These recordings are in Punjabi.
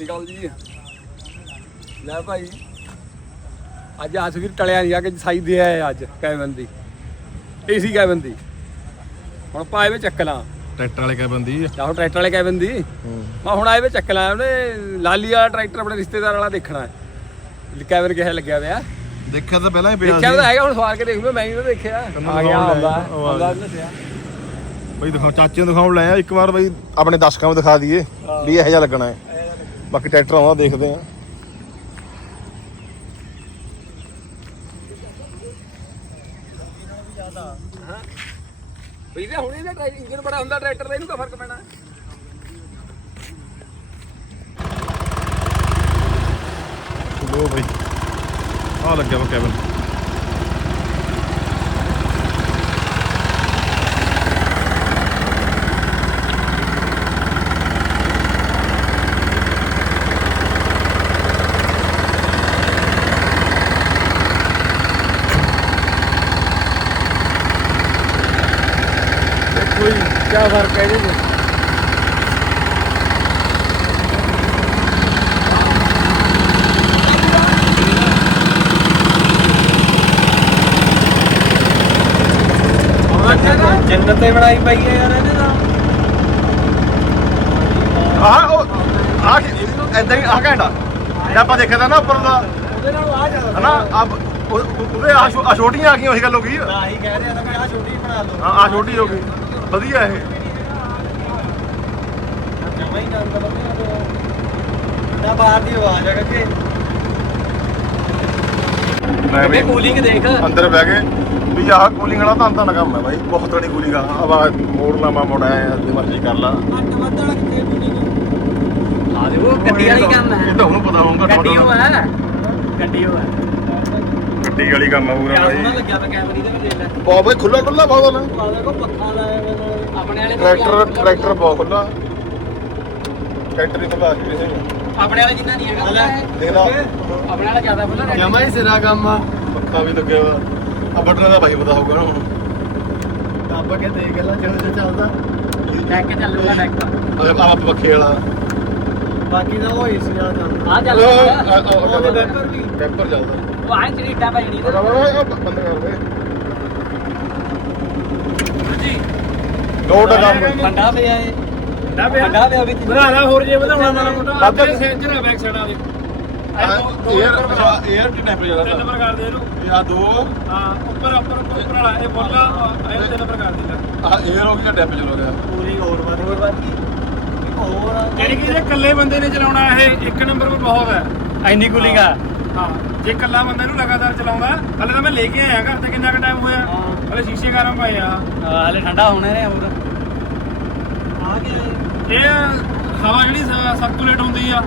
ਸ਼੍ਰੀ ਅਕਾਲ ਜੀ। ਲੈ ਭਾਈ ਅੱਜ ਆਸਵੀਰ ਟਲਿਆ ਨਹੀਂ ਆ ਕਿ ਸਾਈ ਦੇ ਆਏ ਅੱਜ ਕੈਬਨ ਦੀ। ਏਸੀ ਕੈਬਨ ਦੀ। ਹੁਣ ਪਾਏ ਵੇ ਚੱਕਲਾਂ ਟਰੈਕਟਰ ਵਾਲੇ ਕੈ ਬੰਦੀ ਚਾਹੋ ਟਰੈਕਟਰ ਵਾਲੇ ਕੈਬਨ ਦੀ। ਮੈਂ ਹੁਣ ਆਏ ਵੇ ਚੱਕਲਾਂ ਉਹਨੇ ਲਾਲੀ ਵਾਲਾ ਟਰੈਕਟਰ ਆਪਣੇ ਰਿਸ਼ਤੇਦਾਰ ਵਾਲਾ ਦੇਖਣਾ ਹੈ। ਕੈਬਨ ਕਿਹੜਾ ਲੱਗਿਆ ਹੋਇਆ ਦੇਖਿਆ ਤਾਂ ਪਹਿਲਾਂ ਹੀ ਪਿਆ ਦੇਖਿਆ ਤਾਂ ਹੈਗਾ ਹੁਣ ਸਵਾਰ ਕੇ ਦੇਖ ਲਓ ਮੈਂ ਹੀ ਤਾਂ ਦੇਖਿਆ। ਆ ਗਿਆ ਆਉਂਦਾ ਆਉਂਦਾ। ਦੱਸਿਆ। ਬਈ ਦਿਖਾ ਚਾਚੇ ਨੂੰ ਦਿਖਾਉਣ ਲੈ ਆ ਇੱਕ ਵਾਰ ਬਈ ਆਪਣੇ ਦਰਸ਼ਕਾਂ ਨੂੰ ਦਿਖਾ ਦਈਏ ਵੀ ਇਹੋ ਜਿਹਾ ਲੱਗਣਾ ਹੈ। ਬਾਕੀ ਟਰੈਕਟਰ ਆਉਂਦਾ ਦੇਖਦੇ ਆ ਵੀ ਤੇ ਹੁਣ ਇਹਦਾ ਟਰੈਕਟਰ ਇੰਜਨ ਬੜਾ ਹੁੰਦਾ ਟਰੈਕਟਰ ਦਾ ਇਹਨੂੰ ਕੀ ਫ਼ਰਕ ਪੈਣਾ। ਲੋ ਬਈ। ਆ ਲੱਗਿਆ ਵਾ ਕੈਬਨ ਦੇਖੋ ਜੀ ਕੀ ਫ਼ਰਕ ਹੈ ਵਿੱਚ? ਜੰਨਤ ਤੇ ਬਣਾਈ ਪਈ ਹੈ ਯਾਰ ਇਹਦੇ ਨਾਲ। ਆਹ ਉਹ ਆਹ ਐਦਾਂ ਹੀ ਆਹ ਘੰਟਾ ਜੇ ਆਪਾਂ ਦੇਖਿਆ ਤਾਂ ਨਾ ਉੱਪਰ ਦਾ। ਉਹਦੇ ਨਾਲ ਆ ਜ਼ਿਆਦਾ ਹਨਾ ਆ ਉਹਦੇ ਆ ਆਹ ਛੋਟੀਆਂ ਆ ਗਈਆਂ ਉਹੀ ਗੱਲ ਹੋ ਗਈ। ਨਾ ਹੀ ਕਹਿ ਰਿਹਾ ਤਾਂ ਮੈਂ ਆ ਛੋਟੀ ਬਣਾ ਲਓ। ਹਾਂ ਆ ਛੋਟੀ ਹੋ ਗਈ। ਵਧੀਆ ਇਹ। ਜਮਾ ਹੀ ਨਾ ਅੰਦਰ ਨਾ ਬਾਹਰ ਦੀ ਆਵਾਜ਼ ਆ ਕਿ ਮੈਂ ਵੀ ਕੂਲਿੰਗ ਦੇਖ। ਅੰਦਰ ਬਹਿ ਗਏ ਵੀ ਆਹ ਕੂਲਿੰਗ ਵਾਲਾ ਤਾਂ ਤਾਂ ਕੰਮ ਹੈ ਬਾਈ ਬਹੁਤ ਤੜੀ ਕੂਲਿੰਗ ਆ। ਆਵਾਜ਼ ਮੋੜ ਲਾਵਾ ਮੋੜ ਆਇਆ ਜਿਵੇਂ ਮਰਜ਼ੀ ਕਰ ਲਾ। ਅੱਟ ਵੱਧ ਵਾਲਾ ਕਿੱਥੇ ਕੂਲਿੰਗ ਆ ਦੇਖੋ ਗੱਡੀ ਵਾਲੀ ਕੰਮ ਹੈ। ਇਹ ਤਾਂ ਉਹਨੂੰ ਪਤਾ ਹੋਊਗਾ ਗੱਡੀ ਉਹ ਹੈ। ਗੱਡੀ ਉਹ ਹੈ। ਗੱਡੀ ਵਾਲੀ ਕੰਮ ਪੂਰਾ ਬਾਈ। ਲੱਗਿਆ ਵਾ ਕੈਮਰੇ ਦੇ ਵੀ ਦੇਖ ਲੈ। ਬਹੁਤ ਬਾਈ ਖੁੱਲਾ ਡੁੱਲਾ ਬਹੁਤ ਨਾ। ਆ ਦੇਖੋ ਪੱਖਾ ਲਾਇਆ ਹੋਇਆ ਨਾਲ। ਆਪਣੇ ਵਾਲੇ ਟਰੈਕਟਰ ਟਰੈਕਟਰ ਬਹੁਤ ਖੁੱਲਾ ਟਰੈਕਟਰ ਹੀ ਖੁੱਲਾ ਕਿਸੇ ਆਪਣੇ ਵਾਲੇ ਜਿੰਨਾ ਨਹੀਂ ਹੈਗਾ ਲੈ। ਦੇਖ ਲਾ। ਆਪਣੇ ਵਾਲਾ ਜ਼ਿਆਦਾ ਖੁੱਲਾ ਜਮਾ ਹੀ ਸਿਰਾ ਕੰਮ ਆ। ਪੱਖਾ ਵੀ ਲੱਗਿਆ ਵਾ ਆ ਬਟਨ ਦਾ ਭਾਈ ਪਤਾ ਹੋਊਗਾ ਨਾ ਹੁਣ। ਦੱਬ ਕੇ ਦੇਖ ਲੈ ਜਦੋਂ ਚੱਲਦਾ। ਡੈਕ ਚੱਲੂਗਾ ਡੈਕ ਆ ਆ ਪੱਖੇ ਵਾਲਾ। ਬਾਕੀ ਤਾਂ ਉਹ ਏਸੀ ਵਾਲਾ ਚੱਲਦਾ। ਆ ਵੀ। ਟੈਂਪਰ ਚੱਲਦਾ। ਉਹ ਆਂ ਚਰੀਟਾ ਭਾਈ ਨਹੀਂ ਹਾਂਜੀ। ਲੋਡ ਕੰਮ। ਠੰਡਾ ਪਿਆ ਏ ਠੰਡਾ ਪਿਆ ਠੰਡਾ ਪਿਆ। ਵੀ ਬਣਾ ਲਾ ਹੋਰ ਜੇ ਵਧਾਉਣਾ ਮਾੜਾ ਮੋਟਾ। ਆ ਤੇਰੇ ਸਿਰ ਚ ਨਾ ਬੈਕ ਸਾਈਡ ਆਵੇ ਏਅਰ ਏਅਰ ਦੀ ਟੈਂਪਰੇਚਰ ਤਿੰਨ ਪ੍ਰਕਾਰ ਦੇ ਇਹਨੂੰ। ਆ ਦੋ। ਹਾਂ ਉੱਪਰ ਉੱਪਰ ਉੱਪਰ ਵਾਲਾ। ਇਹ ਬੋਲਾ ਇਹ ਤਿੰਨ ਪ੍ਰਕਾਰ ਦੀ ਆ ਏਅਰ ਹੋ ਗਿਆ ਟੈਂਪਰੇਚਰ ਹੋ ਗਿਆ। ਪੂਰੀ ਹੋਰ ਵੱਧ ਹੋਰ ਵੱਧ ਹੋਰ ਯਾਨੀ ਕਿ ਜੇ ਇਕੱਲੇ ਬੰਦੇ ਨੇ ਚਲਾਉਣਾ ਇਹ ਇੱਕ ਨੰਬਰ ਪਰ ਬਹੁਤ ਹੈ। ਐਨੀ ਕੂਲਿੰਗ ਆ ਹਾਂ। ਜੇ ਇਕੱਲਾ ਬੰਦਾ ਇਹਨੂੰ ਲਗਾਤਾਰ ਚਲਾਉਂਦਾ ਹਲੇ ਤਾਂ ਮੈਂ ਲੈ ਕੇ ਆਇਆ ਘਰ ਤੇ ਕਿੰਨਾ ਕੁ ਟਾਈਮ ਹੋਇਆ। ਹਲੇ ਸ਼ੀਸ਼ੇ ਗਰਮ ਪਏ ਆ। ਹਲੇ ਠੰਡਾ ਹੋਣੇ ਨੇ ਹੋਰ ਆ ਗਿਆ ਇਹ ਹਵਾ ਜਿਹੜੀ ਸਰਕੂਲੇਟ ਹੁੰਦੀ ਆ।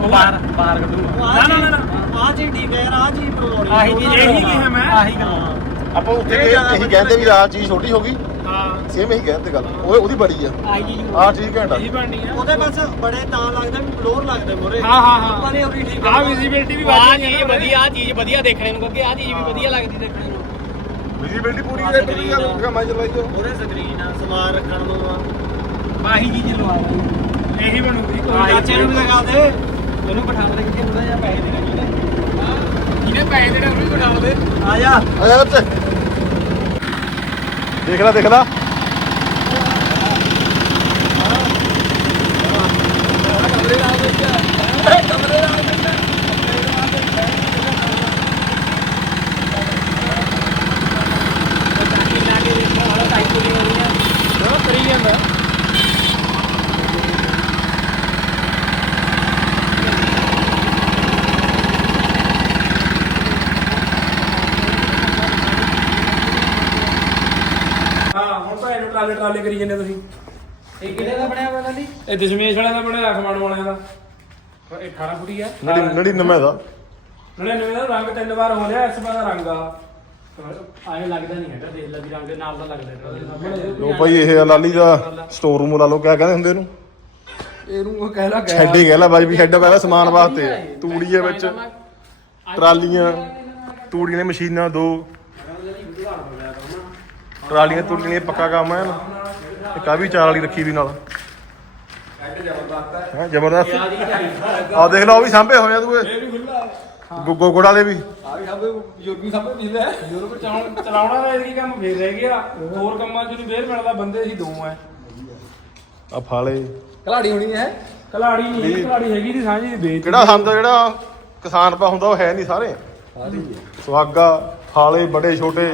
ਉਹ ਬਾਹਰ ਬਾਹਰ ਕੱਢੂਗਾ। ਨਾ ਨਾ ਨਾ ਆ ਠੀਕ ਹੈ ਯਾਰ ਆ ਚੀਜ਼ ਬਣਾਉਣੀ ਆਹੀ ਚੀਜ਼ ਇਹੀ ਕਿਹਾ ਮੈਂ। ਆਹੀ ਗੱਲ। ਆਪਾਂ ਉੱਥੇ ਇਹ ਇਹੀ ਕਹਿੰਦੇ ਵੀ ਆਹ ਚੀਜ਼ ਛੋਟੀ ਹੋ ਗਈ। ਸੇਮ ਇਹੀ ਕਹਿੰਦੇ ਗੱਲ। ਉਹ ਉਹਦੀ ਬੜੀ ਆ। ਆਹ ਠੀਕ ਘੰਟਾ ਇਹੀ ਬਣਨੀ ਆ। ਉਹਦੇ ਬਸ ਬੜੇ ਤਾਂ ਲੱਗਦਾ ਵੀ ਫਲੋਰ ਲੱਗਦੇ ਮੋਰੇ। ਹਾਂ ਹਾਂ ਹਾਂ। ਆਪਾਂ ਨੇ ਉਹ ਵੀ ਠੀਕ ਆ ਵਿਜ਼ਿਬਿਲਟੀ ਵੀ ਆ ਚੀਜ਼ ਵਧੀਆ ਆ ਚੀਜ਼ ਵਧੀਆ ਦੇਖਣੇ ਨੂੰ ਕਿਉਂਕਿ ਆ ਚੀਜ਼ ਵੀ ਵਧੀਆ ਲੱਗਦੀ ਦੇਖਣੇ ਨੂੰ। ਵਿਜ਼ਿਬਿਲਟੀ ਪੂਰੀ ਹੈ ਪੂਰੀ ਆ। ਕੰਮ ਚਲਾਈ ਜਾਓ ਉਹਦੇ ਸਕਰੀਨ ਆ ਸਮਾਨ ਰੱਖਣ ਨੂੰ ਆ। ਆਹੀ ਚੀਜ਼ ਲਵਾ ਲਈ ਇਹੀ ਬਣੂਗੀ। ਆਹੀ ਚਾਚੇ ਨੂੰ ਵੀ ਲਗਾ ਦੇ। ਇਹਨੂੰ ਬਿਠਾ ਦੇ ਕਿ ਉਹਦਾ ਜਾਂ ਪੈਸੇ ਦੇਣਾ ਜਿਹਨੇ ਜਿਹਨੇ ਪੈਸੇ ਦੇਣੇ ਉਹਨੂੰ ਵੀ ਬਿਠਾ ਦੇ। ਆ ਜਾ। ਆ ਜਾ ਬੱਚੇ। ਦੇਖ ਲੈ ਦੇਖ ਲੈ ਕਰੀ ਜਾਂਦਾ ਹਾਂ ਹੁਣ ਟਰਾਲੇ ਕਰੀ ਜਾਂਦੇ ਤੁਸੀਂ? ਇਹ ਕਿਹੜੇ ਦਾ ਬਣਿਆ ਹੋਇਆ ਜੀ ਇਹ ਦਸ਼ਮੇਸ਼ ਵਾਲਿਆਂ ਦਾ ਬਣਿਆ ਖਮਾਣ ਵਾਲਿਆਂ ਦਾ। ਇਹ 18 ਫੁੱਟੀ ਆ। ਨੜੀ ਨੜੀ ਨਵੇਂ ਦਾ। 99 ਦਾ ਰੰਗ ਤਿੰਨ ਵਾਰ ਹੋ ਲਿਆ ਇਸ ਵਾਰ ਦਾ ਰੰਗ ਆ। ਆਏ ਲੱਗਦਾ ਨਹੀਂ ਹੈਗਾ ਦੇਖ ਲੈ ਵੀ ਰੰਗ ਨਾਲ ਦਾ ਲੱਗਦਾ ਇਹਦਾ। ਲੋ ਭਾਈ ਇਹ ਆ ਲਾਲੀ ਦਾ ਸਟੋਰ ਰੂਮ ਲਾ ਲਓ ਕਿਆ ਕਹਿੰਦੇ ਹੁੰਦੇ ਇਹਨੂੰ? ਇਹਨੂੰ ਉਹ ਕਹਿ ਲਾ ਗਿਆ। ਸ਼ੈੱਡ ਹੀ ਕਹਿ ਲਾ ਬਾਈ ਵੀ ਸ਼ੈੱਡ ਪਹਿਲਾਂ ਸਮਾਨ ਵਾਸਤੇ। ਤੂੜੀ ਹੈ ਵਿੱਚ ਟਰਾਲੀਆਂ ਤੂੜੀਆਂ ਦੀਆਂ ਮਸ਼ੀਨਾਂ ਦੋ। ਟਰਾਲੀਆਂ ਦੀਆਂ ਪੱਕਾ ਕੰਮ ਹੈ ਨਾ। ਇੱਕ ਆ ਵੀ ਚਾਲ ਵਾਲੀ ਰੱਖੀ ਵੀ ਨਾਲ? ਹੈ ਜ਼ਬਰਦਸਤ? ਆ ਦੇਖ ਲਓ ਉਹ ਵੀ ਸਾਂਭੇ ਹੋਏ ਆ ਤੂੰ ਇਹ। ਵੀ ਖੁੱਲਾ ਗੋਗੋ ਗੋੜ ਵਾਲੇ ਵੀ। ਆ ਵੀ ਸਭ ਬਜ਼ੁਰਗੀ ਸਭ ਹੈ ਯੂਰਪ ਚਲਾਉਣ ਚਲਾਉਣਾ ਦਾ ਇਹ ਕੰਮ ਫੇਰ ਰਹਿ ਗਿਆ। ਹੋਰ ਕੰਮਾਂ 'ਚ ਨਹੀਂ ਫੇਰ ਮਿਲਦਾ ਬੰਦੇ ਅਸੀਂ ਦੋ ਐ ਆ ਫਾਲੇ। ਖਿਲਾੜੀ ਹੋਣੀ ਹੈ। ਕਲਾੜੀ ਨਹੀਂ ਕਲਾੜੀ ਹੈਗੀ ਦੀ ਸਾਂਝੀ ਦੀ ਵੇਚ ਕਿਹੜਾ ਸੰਦ ਜਿਹੜਾ ਕਿਸਾਨ ਪਾ ਹੁੰਦਾ ਉਹ ਹੈ ਨਹੀਂ ਸਾਰੇ। ਸੁਹਾਗਾ ਫਾਲੇ ਬੜੇ ਛੋਟੇ।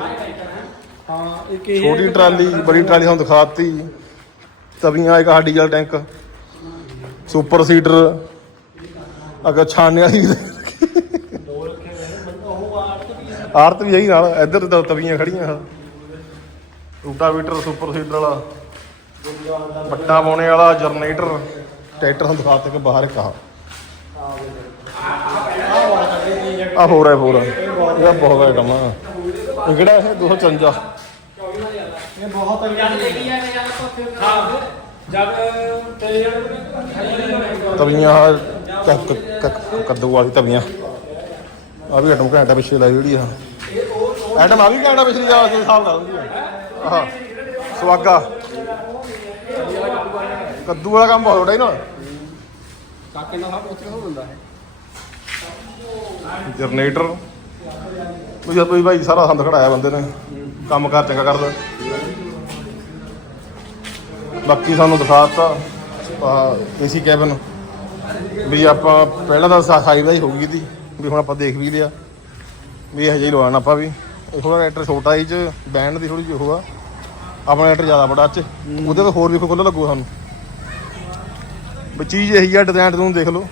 ਹਾਂ ਇੱਕ ਇਹ ਛੋਟੀ ਟਰਾਲੀ ਬੜੀ ਟਰਾਲੀ ਸਾਨੂੰ ਦਿਖਾਤੀ। ਤਵੀਆਂ ਇੱਕ ਹਾਡੀ ਵਾਲਾ ਟੈਂਕ। ਸੁਪਰ ਸੀਡਰ ਅਗਾ ਛਾਣਨੇ ਵਾਲੀ ਆਰਤ ਵੀ ਹੈਗੀ ਨਾਲ ਇੱਧਰ ਤਾਂ ਤਵੀਆਂ ਖੜੀਆਂ ਰੂਟਾਵੀਟਰ ਸੁਪਰ ਸੀਡਰ ਵਾਲਾ। ਬੱਟਾ ਪਾਉਣੇ ਵਾਲਾ ਜਨਰੇਟਰ। ਟਰੈਕਟਰ ਸਾਨੂੰ ਦਿਖਾਤੇ ਕਿ ਬਾਹਰ ਇੱਕ ਆ। ਆ ਹੋਰ ਹੈ ਹੋਰ। ਇਹਦਾ ਬਹੁਤ ਆਈਟਮ ਆ। ਇਹ ਕਿਹੜਾ ਇਹ 254 ਜਦ ਤੇ ਤਵੀਆਂ ਕ- ਕ- ਕ- ਕੱਦੂ ਵਾਲੀ ਤਵੀਆਂ। ਆ ਵੀ ਆਟਮ ਘੰਟਾ ਪਿੱਛੇ ਲਾਈ ਜਿਹੜੀ ਆ। ਆਟਮ ਆ ਵੀ ਘੰਟਾ ਪਿਛਲੀ ਜਾ ਕੇ ਹਿਸਾਬ ਨਾਲ ਹੁੰਦੀ ਆ। ਆਹ ਸਵਾਗਾ ਕੱਦੂ ਵਾਲਾ ਕੰਮ ਬਹੁਤ ਛੋਟਾ ਹੀ ਨਾ ਕਾਕੇ ਨਾਲ ਸਭ ਉੱਥੇ ਹੋ ਜਾਂਦਾ ਹੈ। ਜਨਰੇਟਰ। ਉਹ ਜਦ ਕੋਈ ਭਾਈ ਸਾਰਾ ਸੰਦ ਖੜਾਇਆ ਬੰਦੇ ਨੇ। ਕੰਮ ਕਾਰ ਚੰਗਾ ਕਰਦਾ ਬਾਕੀ ਸਾਨੂੰ ਦਿਖਾਤਾ ਏਸੀ ਕੈਬਨ ਵੀ ਆਪਾਂ ਪਹਿਲਾਂ ਤਾਂ ਦਾ ਹੀ ਹੋਊਗੀ ਦੀ ਵੀ ਹੁਣ ਆਪਾਂ ਦੇਖ ਵੀ ਲਿਆ। ਵੀ ਇਹ ਜਿਹਾ ਹੀ ਲਵਾਉਣਾ ਆਪਾਂ ਵੀ। ਇਹ ਟਰੈਕਟਰ ਛੋਟਾ ਹੀ ਚ ਬੈਂਡ ਦੀ ਥੋੜੀ ਜਿਹੀ ਉਹ ਆ। ਆਪਣਾ ਟਰੈਕਟਰ ਜ਼ਿਆਦਾ ਬੜਾ ਚ ਉਹਦੇ ਤੋਂ ਹੋਰ ਵੀ ਖੁੱਲ੍ਹਾ ਲੱਗੂ ਸਾਨੂੰ। ਵੀ ਚੀਜ਼ ਇਹੀ ਆ ਡਿਜ਼ਾਈਨ ਤੁਹਾਨੂੰ ਦੇਖ ਲਓ।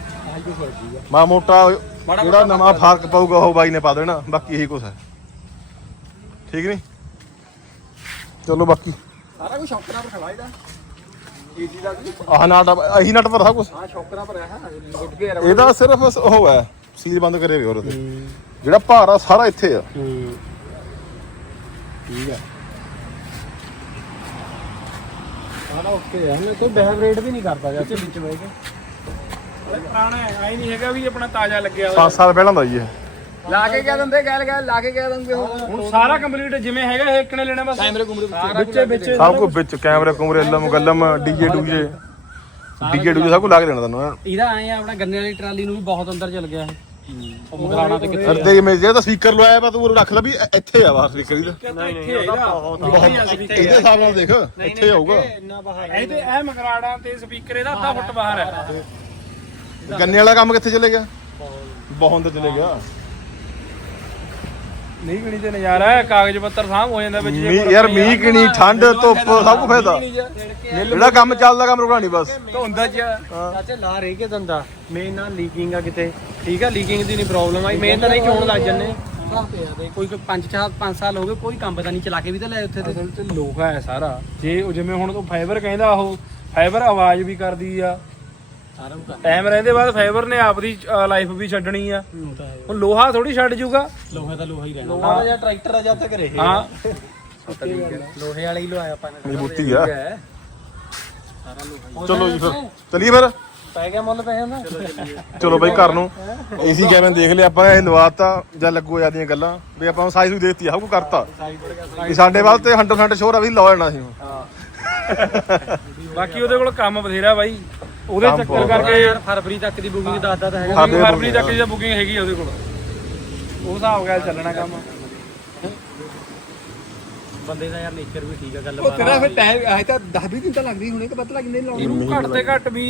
ਮਾ ਮੋਟਾ ਜਿਹੜਾ ਨਵਾਂ ਫ਼ਰਕ ਪਊਗਾ ਉਹ ਬਾਈ ਨੇ ਪਾ ਦੇਣਾ। ਬਾਕੀ ਇਹੀ ਕੁਛ ਹੈ ਠੀਕ ਨਹੀਂ ਚਲੋ ਬਾਕੀ ਸਾਰਾ ਕੁਝ ਪਰ ਖੜਾ ਇਹਦਾ। ਏਸੀ ਦਾ ਵੀ ਆਹ ਨਾਟ ਇਹੀ ਨਟ ਪਰ ਸਭ ਕੁਛ। ਹਾਂ ਸ਼ੌਕਰਾਂ ਪਰ ਹੈ ਗੁੱਟ ਕੇ ਇਹਦਾ ਸਿਰਫ ਉਹ ਹੈ ਸੀਲ ਬੰਦ ਕਰੇ ਵੇ ਉਹਦੇ ਤੇ। ਜਿਹੜਾ ਭਾਰ ਆ ਸਾਰਾ ਇੱਥੇ ਆ। ਸਾਰਾ ਓਕੇ ਆ। ਮੈਂ ਕੋਈ ਵਾਈਬ੍ਰੇਟ ਵੀ ਨਹੀਂ ਕਰਦਾ ਜਾਂ ਵਿੱਚ ਬਹਿ ਕੇ। ਪੁਰਾਣਾ ਹੈ ਆਈ ਨਹੀਂ ਹੈਗਾ ਵੀ ਆਪਣਾ ਤਾਜ਼ਾ ਲੱਗਿਆ 5 ਸਾਲ ਪਹਿਲਾਂ ਦਾ ਜੀ ਇਹ। ਲਾ ਕੇ ਕਹਿ ਦਿੰਦੇ ਗੈਲ ਗੈਲ ਲਾ ਕੇ ਕਹਿ ਦਿੰਦੇ ਹੁਣ ਹੁਣ ਸਾਰਾ ਕੰਪਲੀਟ ਜਿਵੇਂ ਹੈਗਾ ਇਹ ਇੱਕਨੇ ਲੈਣਾ ਬਸ। ਕੈਮਰੇ ਕੁਮਰੇ ਵਿੱਚੇ ਵਿੱਚ ਸਭ ਕੁਝ ਵਿੱਚ ਕੈਮਰੇ ਕੁਮਰੇ ਲਮ ਗਲਮ ਡੀਜੇ ਡੂਜੇ। ਡੀਜੇ ਡੂਜੇ ਸਭ ਕੁਝ ਲਾ ਕੇ ਦੇਣਾ ਤੁਹਾਨੂੰ ਇਹਦਾ ਆਏ ਆ ਆਪਣਾ ਗੰਨੇ ਵਾਲੀ ਟਰਾਲੀ ਨੂੰ ਵੀ ਬਹੁਤ ਅੰਦਰ ਚਲ ਗਿਆ ਇਹ। ਉਹ ਮਗਰਾਣਾ ਤੇ ਕਿੱਥੇ ਦੇਖ ਮੈਂ ਜਿਹੜਾ ਸਪੀਕਰ ਲਵਾਇਆ ਵਾ ਤੂੰ ਰੱਖ ਲੈ ਵੀ ਇੱਥੇ ਆ ਬਾਹਰ ਸਪੀਕਰ ਇਹਦਾ। ਨਹੀਂ ਨਹੀਂ ਇਹਦਾ ਬਹੁਤ ਇਹਦੇ ਹਿਸਾਬ ਨਾਲ ਦੇਖ ਇੱਥੇ ਆਊਗਾ। ਇੰਨਾ ਬਾਹਰ ਇਹ ਤੇ ਇਹ ਮਗਰਾੜਾ ਤੇ ਸਪੀਕਰ ਇਹਦਾ ਅੱਧਾ ਫੁੱਟ ਬਾਹਰ ਹੈ ਗੰਨੇ ਵਾਲਾ ਕੰਮ ਕਿੱਥੇ ਚਲੇ ਗਿਆ? ਬਹੁਤ ਅੰਦਰ ਚਲੇ ਗਿਆ। ਨਹੀਂ ਗਣੀ ਤੇ ਨਜ਼ਾਰਾ ਹੈ ਕਾਗਜ਼ ਪੱਤਰ ਸਾਂਭ ਹੋ ਜਾਂਦਾ ਵਿੱਚ ਜੇ ਮੀਂਹ ਯਾਰ ਮੀਂਹ ਕਿਣੀ ਠੰਡ ਧੁੱਪ ਸਭ ਕੁਝ ਫਾਇਦਾ। ਜਿਹੜਾ ਕੰਮ ਚੱਲਦਾ ਕੰਮ ਰੁਕਣਾ ਨਹੀਂ ਬਸ। ਧੁੰਦਾ ਚ ਚਾਚੇ ਲਾ ਰਹੀ ਕਿ ਦੰਦਾ ਮੇਨ ਨਾਲ ਲੀਕਿੰਗ ਆ ਕਿਤੇ। ਠੀਕ ਆ ਲੀਕਿੰਗ ਦੀ ਨਹੀਂ ਪ੍ਰੋਬਲਮ ਆਈ ਮੇਨ ਤਾਂ ਨਹੀਂ ਚੋਣ ਲੱਗ ਜੰਨੇ ਕੋਈ 5 4 5 ਸਾਲ ਹੋ ਗਏ ਕੋਈ ਕੰਮ ਪਤਾ ਨਹੀਂ ਚਲਾ ਕੇ ਵੀ ਤਾਂ ਲੈ ਉੱਥੇ ਤੇ। ਅਸਲ ਤੇ ਲੋਹਾ ਹੈ ਸਾਰਾ। ਜੇ ਉਹ ਜਿਵੇਂ ਹੁਣ ਉਹ ਫਾਈਬਰ ਕਹਿੰਦਾ ਉਹ ਫਾਈਬਰ ਆਵਾਜ਼ ਵੀ ਕਰਦੀ ਆ। ਸਾਰਾ ਕੁਝ ਟਾਈਮ ਰਹਿੰਦੇ ਬਾਅਦ ਫਾਈਬਰ ਨੇ ਆਪਦੀ ਲਾਈਫ ਵੀ ਛੱਡਣੀ ਆ। ਹੁਣ ਲੋਹਾ ਥੋੜੀ ਛੱਡ ਜੂਗਾ। ਲੋਹੇ ਦਾ ਲੋਹਾ ਹੀ ਰਹਿਣਾ। ਲੋਹਾ ਜਾਂ ਟਰੈਕਟਰ ਆ ਜਦ ਤੱਕ ਰਹੇ ਹਾਂ। ਲੋਹੇ ਵਾਲੇ ਹੀ ਲਵਾਇਆ ਆਪਾਂ ਨੇ। ਮਜ਼ਬੂਤੀ ਆ। ਚਲੋ ਜੀ ਫਿਰ। ਚਲੀਏ ਫਿਰ? ਪੈ ਗਿਆ ਮੁੱਲ ਪੈਸੇ ਨਾ ਚਲੋ ਬਈ ਘਰ ਨੂੰ। ਏਸੀ ਕੈਬਨ ਦੇਖ ਲਿਆ ਆਪਾਂ ਇਹ ਲਵਾਤਾ ਜਾਂ ਲੱਗੋ ਜਾਂਦੀਆਂ ਗੱਲਾਂ। ਵੀ ਆਪਾਂ ਨੂੰ ਸਾਈਜ਼ ਵੀ ਦੇਤੀ ਸਭ ਕੁਝ ਕਰਤਾ। ਵੀ ਸਾਡੇ ਵੱਲ ਤੇ 100% ਸ਼ੋਰ ਆ ਵੀ ਲਾ ਲੈਣਾ ਸੀ ਹੁਣ। ਬਾਕੀ ਉਹਦੇ ਕੋਲ ਕੰਮ ਬਥੇਰਾ ਬਾਈ। ਉਹਦੇ ਕੰਮ ਚੱਕਰ ਬਹੁਤ ਕਰਕੇ ਯਾਰ ਫਰਵਰੀ ਤੱਕ ਦੀ ਬੁਕਿੰਗ ਦੱਸਦਾ ਤਾਂ ਹੈਗਾ। ਸਾਡੇ ਫਰਵਰੀ ਤੱਕ ਦੀ ਬੁਕਿੰਗ ਹੈਗੀ ਆ ਉਹਦੇ ਕੋਲ। ਉਹ ਹਿਸਾਬ ਨਾਲ ਚੱਲਣਾ ਕੰਮ। ਬੰਦੇ ਦਾ ਯਾਰ ਨੇਚਰ ਵੀ ਠੀਕ ਆ ਗੱਲ ਉਹ ਤੇਰਾ ਫਿਰ ਟਾਈਮ ਆਇਆ ਤਾਂ 10 20 ਦਿਨ ਤਾਂ ਲੱਗਦੀ ਹੁਣੇ ਕਿ ਪਤਾ ਲੱਗ ਨਹੀਂ ਲਾਉਣੀ ਇਹਨੂੰ ਘੱਟ ਤੇ ਘੱਟ ਵੀ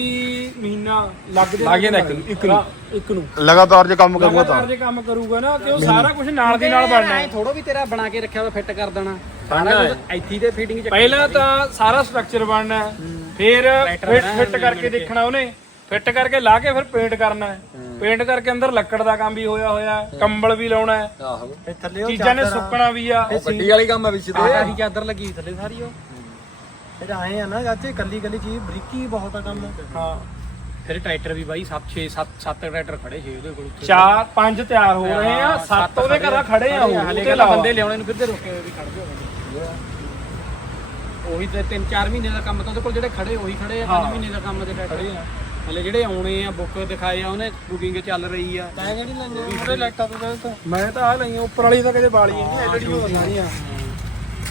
ਮਹੀਨਾ ਲੱਗ ਜੇ ਲੱਗ ਜਾਂਦਾ। ਇੱਕ ਨੂੰ, ਇੱਕ ਨੂੰ। ਇੱਕ ਨੂੰ। ਲਗਾਤਾਰ ਜੇ ਕੰਮ ਕਰੂੰਗਾ ਤਾਂ। ਲਗਾਤਾਰ ਜੇ ਕੰਮ ਕਰੂਗਾ ਨਾ ਤੇ ਉਹ ਸਾਰਾ ਕੁਝ ਨਾਲ ਦੀ ਨਾਲ ਬਣਨਾ। ਹੈ। ਥੋੜੋ ਵੀ ਤੇਰਾ ਬਣਾ ਕੇ ਰੱਖਿਆ ਹੋਇਆ ਫਿੱਟ ਕਰ ਦੇਣਾ। ਸਾਰਾ ਕੁਝ ਇੱਥੇ ਤੇ ਫਿਟਿੰਗ ਚ ਪਹਿਲਾਂ ਤਾਂ ਸਾਰਾ ਸਟਰਕਚਰ ਬਣਨਾ ਹੈ, ਫਿਰ ਫਿੱਟ ਫਿੱਟ ਕਰਕੇ ਦੇਖਣਾ ਉਹਨੇ। ਫਿੱਟ ਕਰਕੇ ਲਾ ਕੇ ਫਿਰ ਪੇਂਟ ਕਰਨਾ ਹੈ। ਪੇਂਟ ਕਰਕੇ ਅੰਦਰ ਲੱਕੜ ਦਾ ਕੰਮ ਵੀ ਹੋਇਆ ਹੋਇਆ ਹੈ, ਕੰਬਲ ਵੀ ਲਾਉਣਾ ਹੈ। ਆਹੋ। ਤੇ ਥੱਲੇ ਉਹ ਚੀਜ਼ਾਂ ਨੇ ਸੁੱਕਣਾ ਵੀ ਆ। ਵੱਡੀ ਵਾਲੀ ਕੰਮ ਹੈ ਵਿੱਚ ਆਹ ਤੇ ਦੀ ਚਾਦਰ ਲੱਗੀ ਹੋਈ ਥੱਲੇ ਸਾਰੀ ਉਹ। ਇਹ ਆਏ ਆ ਨਾ ਚਾਚੇ ਕੱਲੀ ਕੱਲੀ ਚੀਜ਼ ਬਰੀਕੀ ਬਹੁਤ ਆ ਕੰਮ। ਹਾਂ। ਫਿਰ ਟਰੈਕਟਰ ਵੀ ਬਾਈ 7 6 7 7 ਟਰੈਕਟਰ ਖੜੇ ਸੀ ਉਹਦੇ ਕੋਲ ਉੱਥੇ। ਚਾਰ ਪੰਜ ਤਿਆਰ ਹੋ ਰਹੇ ਆ। ਸੱਤ ਉਹਦੇ ਘਰਾਂ ਖੜੇ ਆ। ਉਹ। ਹਲੇ ਬੰਦੇ ਲਿਆਉਣੇ ਨੂੰ ਕਿੱਧਰ ਰੋਕੇ ਹੋਏ ਵੀ ਖੜ ਗਏ ਉਹੀ ਤੇ 3-4 ਮਹੀਨੇ ਦਾ ਕੰਮ ਤਾਂ ਉਹਦੇ ਕੋਲ ਜਿਹੜੇ ਖੜੇ ਉਹੀ ਖੜੇ ਆ 5 ਮਹੀਨੇ ਦਾ ਕੰਮ ਤੇ ਟਰੈਕਟਰ ਹਲੇ ਜਿਹੜੇ ਆਉਣੇ ਆ ਬੁੱਕ ਦਿਖਾਏ ਆ ਉਹਨੇ ਬੁਕਿੰਗ ਚੱਲ ਰਹੀ ਆ। ਤੈਂ ਕਿਹੜੀ ਲੈਣੀ ਉਹਦੇ ਲੈਟਾ ਤੋਂ ਗਲਤ ਮੈਂ ਤਾਂ ਆ ਲਈਆਂ ਉੱਪਰ ਵਾਲੀ ਤਾਂ ਕਦੇ ਬਾਲੀ ਨਹੀਂ ਐਲਡੀ ਹੋ। ਸਾਰੀਆਂ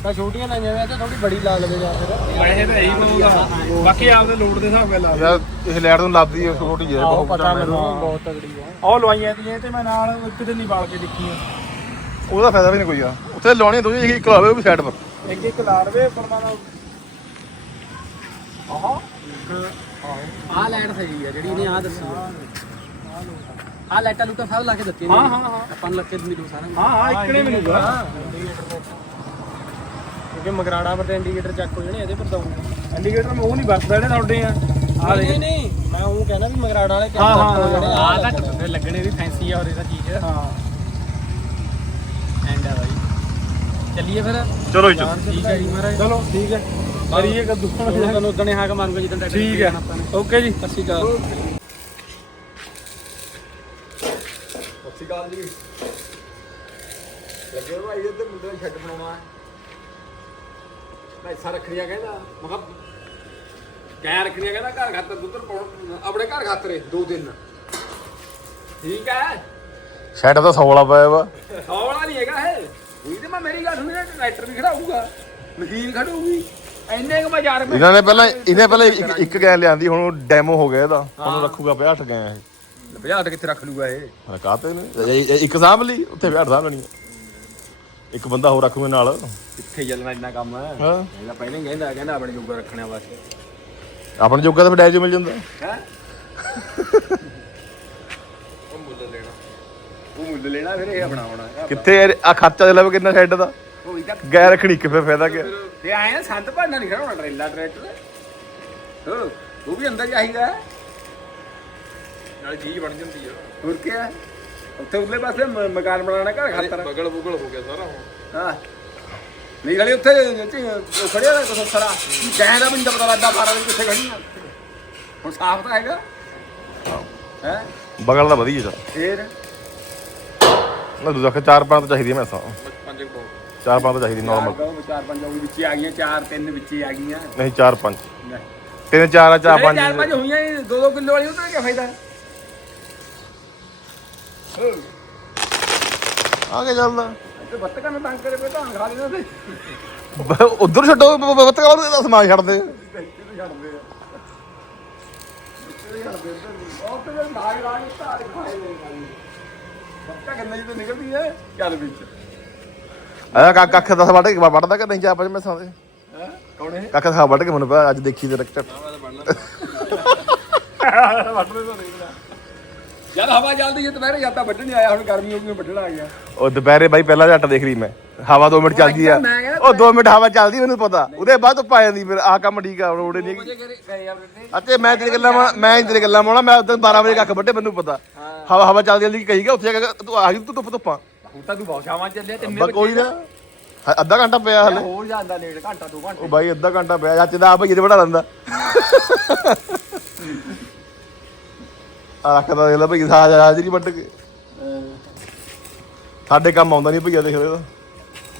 ਤਾਂ ਛੋਟੀਆਂ ਲਾਈਆਂ ਵੇ ਤੇ ਥੋੜੀ ਬੜੀ ਲਾ ਲਵੇ ਜਾਂ ਫਿਰ ਪੈਸੇ ਤਾਂ ਇਹੀ ਬਣਾਉਂਦਾ ਬਾਕੀ ਆਪਦੇ ਲੋਡ ਦੇ ਹਿਸਾਬ ਨਾਲ ਲਾ ਇਹ ਲੈਟ ਨੂੰ ਲੱਭਦੀ ਹੈ ਛੋਟੀ ਹੈ ਬਹੁਤ ਪਤਾ ਮੈਨੂੰ ਬਹੁਤ ਤਗੜੀ ਆ। ਉਹ ਲਵਾਈਆਂ ਤੀਆਂ ਤੇ ਮੈਂ ਨਾਲ ਇੱਕ ਦਿਨ ਨਹੀਂ ਬਾਲ ਕੇ ਦੇਖੀਆਂ ਉਹਦਾ ਫਾਇਦਾ ਵੀ ਨਹੀਂ ਕੋਈ ਆ। ਉੱਥੇ ਲਾਉਣੀ ਦੋ ਇੱਕ ਲਾਵੇ ਉਹ ਵੀ ਸਾਈਡ ਪਰ। ਇੱਕ ਇੱਕ ਲਾ ਰਵੇ ਪਰਮਾਨਾ ਆਹ। ਲਾਈਟ ਸਹੀ ਆ ਜਿਹੜੀ ਇਹਨੇ ਆਹ ਦੱਸੀ ਆ। ਆਹ ਲਾਈਟਾਂ ਲੂਟਾਂ ਸਭ ਲਾ ਕੇ ਦਿੱਤੀਆਂ ਨੇ। ਹਾਂ, ਹਾਂ, ਹਾਂ। ਆਪਾਂ ਨੂੰ ਲੱਗੇ ਮਿਲੂ ਸਾਰਾ ਹਾਂ ਹਾਂ ਇੱਕ ਨੇ ਮਿਲੂਗਾ। ਕਿਉਂਕਿ ਮਗਰਾੜਾ ਪਰ ਤੇ ਇੰਡੀਕੇਟਰ ਚੱਕ ਹੋ ਜਾਣੇ ਇਹਦੇ ਪਰ ਦਊਂਗਾ ਇੰਡੀਕੇਟਰ ਮੈਂ ਉਹ ਨਹੀਂ ਵਰਤਦਾ ਜਿਹੜੇ ਤੁਹਾਡੇ ਆ। ਆ ਦੇ ਨਹੀਂ ਨਹੀਂ ਮੈਂ ਉਹ ਕਹਿਣਾ ਵੀ ਮਗਰਾੜਾ ਵਾਲੇ ਹਾਂ, ਹਾਂ, ਹੋ। ਆਹ ਆਹ ਤਾਂ ਤਾਂ ਟੁੱਟੇ ਲੱਗਣੇ ਵੀ ਫੈਂਸੀ ਆ ਔਰ ਇਹਦਾ ਚੀਜ਼। ਹਾਂ। ਐਂਡ ਆ ਬਾਈ। ਚੱਲੀਏ ਫਿਰ। ਚਲੋ ਜੀ ਚਲੋ। ਠੀਕ ਹੈ ਜੀ ਮਹਾਰਾਜ। ਚਲੋ ਠੀਕ ਹੈ। ਕਰੀਏ ਕਦੋਂ? ਤੁਹਾਨੂੰ ਉਦਣੇ ਹਾਕ ਮਾਰੂਗਾ ਜਿੱਦਾਂ ਟਰੈਕਟਰ ਠੀਕ ਹੈ। ਓਕੇ ਜੀ। ਸਤਿ ਸ਼੍ਰੀ ਅਕਾਲ। ਸਤਿ ਸ਼੍ਰੀ ਅਕਾਲ ਜੀ। ਲੱਗੇ ਹੋਏ ਭਾਈ ਇੱਧਰ ਮੁੰਡੇ ਸ਼ੈੱਡ ਬਣਾਉਣਾ? ਹੈ ਪੈਸਾ ਰੱਖਣੀਆਂ ਕਹਿੰਦਾ। ਮੈਂ ਕਿਹਾ ਗੈਰ ਰੱਖਣੀਆਂ ਕਹਿੰਦਾ ਘਰ ਖਾਤਰ ਦੁੱਧ ਪਾਉਣ ਆਪਣੇ ਘਰ ਖਾਤਰੇ ਦੋ ਦਿਨ। ਠੀਕ ਹੈ? ਸਾਈਡ ਤਾਂ 100 ਵਾਲਾ ਪਾਇਆ ਵਾ। ਸੌਲਾ ਨਹੀਂ ਹੈਗਾ ਇਹ। ਉਹੀ ਤੇ ਮੈਂ ਮੇਰੀ ਗੱਲ ਸੁਣੀ ਨਾ ਟਰੈਕਟਰ ਵੀ ਖੜਾਊਗਾ ਮਸ਼ੀਨ ਖੜੂਗੀ। ਐਨੇ ਕੁ ਮੈਂ ਯਾਰ ਮੈਂ ਇਹਨਾਂ ਨੇ ਪਹਿਲਾਂ ਇਹਨੇ ਪਹਿਲਾਂ ਇੱਕ ਇੱਕ ਗੈਂ ਲਿਆਂਦੀ ਹੁਣ ਡੈਮੋ ਹੋ ਗਿਆ ਇਹਦਾ। ਹੁਣ ਰੱਖੂਗਾ 50 ਗੈਂ ਇਹ। ਭਜਾ ਤੇ ਕਿੱਥੇ ਰੱਖ ਲੂਗਾ ਇਹ? ਰਕਾਤੇ ਨੇ ਇਹ- ਇਹ ਇੱਕ ਸਾਂਭ ਲਈ ਉੱਥੇ 50 ਸਾਂਭ ਲੈਣੀ। ਇੱਕ ਬੰਦਾ ਹੋਰ ਰੱਖੂਗੇ ਨਾਲ। ਕਿੱਥੇ ਚੱਲਣਾ ਇੰਨਾ ਕੰਮ? ਹੈ। ਹਾਂ ਇਹਦਾ ਪਹਿਲਾਂ ਹੀ ਕਹਿੰਦਾ ਕਹਿੰਦਾ ਆਪਣੇ ਜੋਗਾ ਰੱਖਣਾ ਬਸ ਆਪਣੇ ਜੋਗਾ ਤਾਂ ਫਿਰ ਡੈਜ ਮਿਲ ਜਾਂਦਾ। ਹੈ? ਉਹ ਮੁੱਲ ਲੈਣਾ। ਉਹ ਮੁੱਲ ਲੈਣਾ ਫਿਰ ਇਹ ਬਣਾਉਣਾ ਕਿੱਥੇ ਆ ਖਰਚਾ ਦੇ ਲਵੇ ਕਿੰਨਾ ਸ਼ੈੱਡ ਦਾ। ਵੀ ਤਾਂ ਗੈਰ ਰੱਖਣੀ ਇੱਕ ਫਿਰ ਫਾਇਦਾ ਕੀ ਤੇ ਆਏ ਨਾ ਸੰਤ ਭਾਣਾ ਨਹੀਂ ਖੜਾਉਣਾ ਟਰੇਲਾ ਟਰੈਕਟਰ। ਹੋ ਉਹ ਵੀ ਅੰਦਰ ਚਾਹੀਦਾ ਹੈ। ਨਾਲ ਚੀਜ਼ ਬਣ ਜਾਂਦੀ ਆ। ਹੋਰ ਕੀ ਹੈ ਉੱਥੇ ਉਰਲੇ ਪਾਸੇ ਮ- ਮਕਾਨ ਬਣਾਉਣਾ ਘਰ ਖਾਤਰ। ਬਗਲ ਬੁਗਲ ਹੋ ਗਿਆ ਸਾਰਾ ਹੁਣ। ਹਾਂ। ਨਹੀਂ ਗਲੀ ਉੱਥੇ ਚ- ਉਹ ਖੜਿਆ ਦਾ ਕੁਛ ਸਾਰਾ ਗੈਂ ਦਾ ਮੈਨੂੰ ਤਾਂ ਪਤਾ ਲੱਗਦਾ ਬਾਰਾਂ ਵਜੇ ਕਿੱਥੇ ਖੜੀ ਆ ਹੁਣ ਸਾਫ਼ ਤਾਂ ਹੈਗਾ। ਹੈ? ਬਗਲ ਦਾ ਵਧੀਆ ਚੱਲ। ਫੇਰ? ਨਾ ਦੂਜਾ ਕਿ ਚਾਰ ਪੰਜ ਤਾਂ ਚਾਹੀਦੀ ਮੈਂ ਸਾਂ ਪੰਜ ਕੋ ਚਾਰ ਪੰਜ ਤਾਂ ਚਾਹੀਦੀ ਨਾਰਮਲ ਚਾਰ ਚਾਰ ਪੰਜ ਉਹ ਵੀ ਵਿੱਚ ਹੀ ਆ ਗਈਆਂ ਚਾਰ ਤਿੰਨ ਵਿੱਚ ਹੀ ਆ ਗਈਆਂ। ਨਹੀਂ ਚਾਰ ਪੰਜ। ਲੈ। ਤਿੰਨ ਚਾਰ ਆ ਚਾਰ ਪੰਜ ਚਾਰ ਪੰਜ ਹੋਈਆਂ ਦੋ ਦੋ ਕਿਲੋ ਵਾਲੀ ਉਹਦਾ ਕੀ ਫਾਇਦਾ? ਹੋ ਆ ਕੇ ਚੱਲਦਾ। ਤੇ ਬੱਤਕਾਂ ਨੂੰ ਤੰਗ ਕਰੇ ਪਏ ਤਾਂ ਖਾ ਲੈਣਾ ਤੇ ਉਧਰ ਛੱਡੋ ਬੱਤਕਾ ਉਹਦਾ ਸਮਾਨ ਛੱਡ ਦੇ ਇੱਥੇ ਛੱਡਦੇ ਆ। ਇੱਥੇ ਛੱਡਦੇ ਉਹ ਤੇ ਨਾਗ ਰਾਜ ਧਾਰ ਖਾਏ ਨੇ। ਬੱਤਕਾਂ ਕਿੰਨੇ ਜਿੱਤੇ ਨਿਕਲਦੀ ਹੈ? ਚੱਲ ਵਿੱਚ। ਆ ਕੱਖ ਕੱਖ ਦਾ ਵੱਢ ਕੇ ਵੱਢਦਾ ਕਿ ਨਹੀਂ ਚਾਰ ਪੰਜ ਮੈਸਾਂ ਦੇ? ਹੈ? ਕੌਣ ਹੈ ਕੱਖ ਖਾ ਵੱਢ ਕੇ ਮੈਨੂੰ ਪਤਾ ਅੱਜ ਦੇਖੀ ਤੇ ਰਕਟ ਜਦ ਹਵਾ ਚੱਲਦੀ ਹੈ ਦੁਪਹਿਰੇ ਜਾਂਦਾ ਵੱਢਣ ਨਹੀਂ ਆਇਆ ਹੁਣ ਗਰਮੀ ਹੋ ਗਈ ਵੱਢਣ ਆ ਗਿਆ। ਉਹ ਦੁਪਹਿਰੇ ਬਾਈ ਪਹਿਲਾਂ ਝੱਟ ਦੇਖ ਲਈ ਮੈਂ। ਹਵਾ 2 ਮਿੰਟ ਚੱਲਦੀ ਆ। ਉਹ 2 ਮਿੰਟ ਹਵਾ ਚੱਲਦੀ ਮੈਨੂੰ ਪਤਾ। ਉਹਦੇ ਬਾਅਦ ਧੁੱਪ ਆ ਜਾਂਦੀ ਫਿਰ ਆਹ ਕੰਮ ਠੀਕ ਆ ਉਹਦੇ ਨਹੀਂ ਆ ਅਤੇ ਮੈਂ ਤੇਰੀ ਗੱਲਾਂ ਮਾ- ਤੇਰੀ ਗੱਲਾਂ ਮੋਣਾ ਮੈਂ ਉਦੋਂ 12 ਵਜੇ ਕੱਖ ਵੱਢੇ ਮੈਨੂੰ ਪਤਾ। ਹਵਾ ਹਵਾ ਚੱਲਦੀ ਜਾਂਦੀ ਕਹੀਗਾ ਉੱਥੇ ਜਾ ਕੇ ਤੂੰ ਆ ਗਈ ਤੂੰ ਧੁੱਪ ਧੁੱਪਾਂ। ਹੁਣ ਤਾਂ ਤੂੰ ਬਹੁਤ ਛਾਵਾਂ ਚੱਲਿਆ ਤਿੰਨੇ ਬਸ ਕੋਈ ਨਾ। ਹ- ਅੱਧਾ ਘੰਟਾ ਪਿਆ ਹਲੇ। ਹੋਰ ਜਾਂਦਾ ਲੇਟ ਘੰਟਾ ਦੋ ਘੰਟੇ। ਉਹ ਬਾਈ ਅੱਧਾ ਘੰਟਾ ਪਿਆ ਚਾਚੇ ਦਾ ਆਪ ਹੀ ਇਹਦੇ ਵੜਾ ਲੈਂਦਾ। ਆ ਰੱਖਦਾ ਦੇਖ ਲੈ ਭਈ ਸਾਜ ਹਾਜ਼ਰੀ ਵੱਢ ਕੇ। ਸਾਡੇ ਕੰਮ ਆਉਂਦਾ ਨਹੀਂ ਭਈਆ ਦੇਖ ਲੈ ਇਹਦਾ।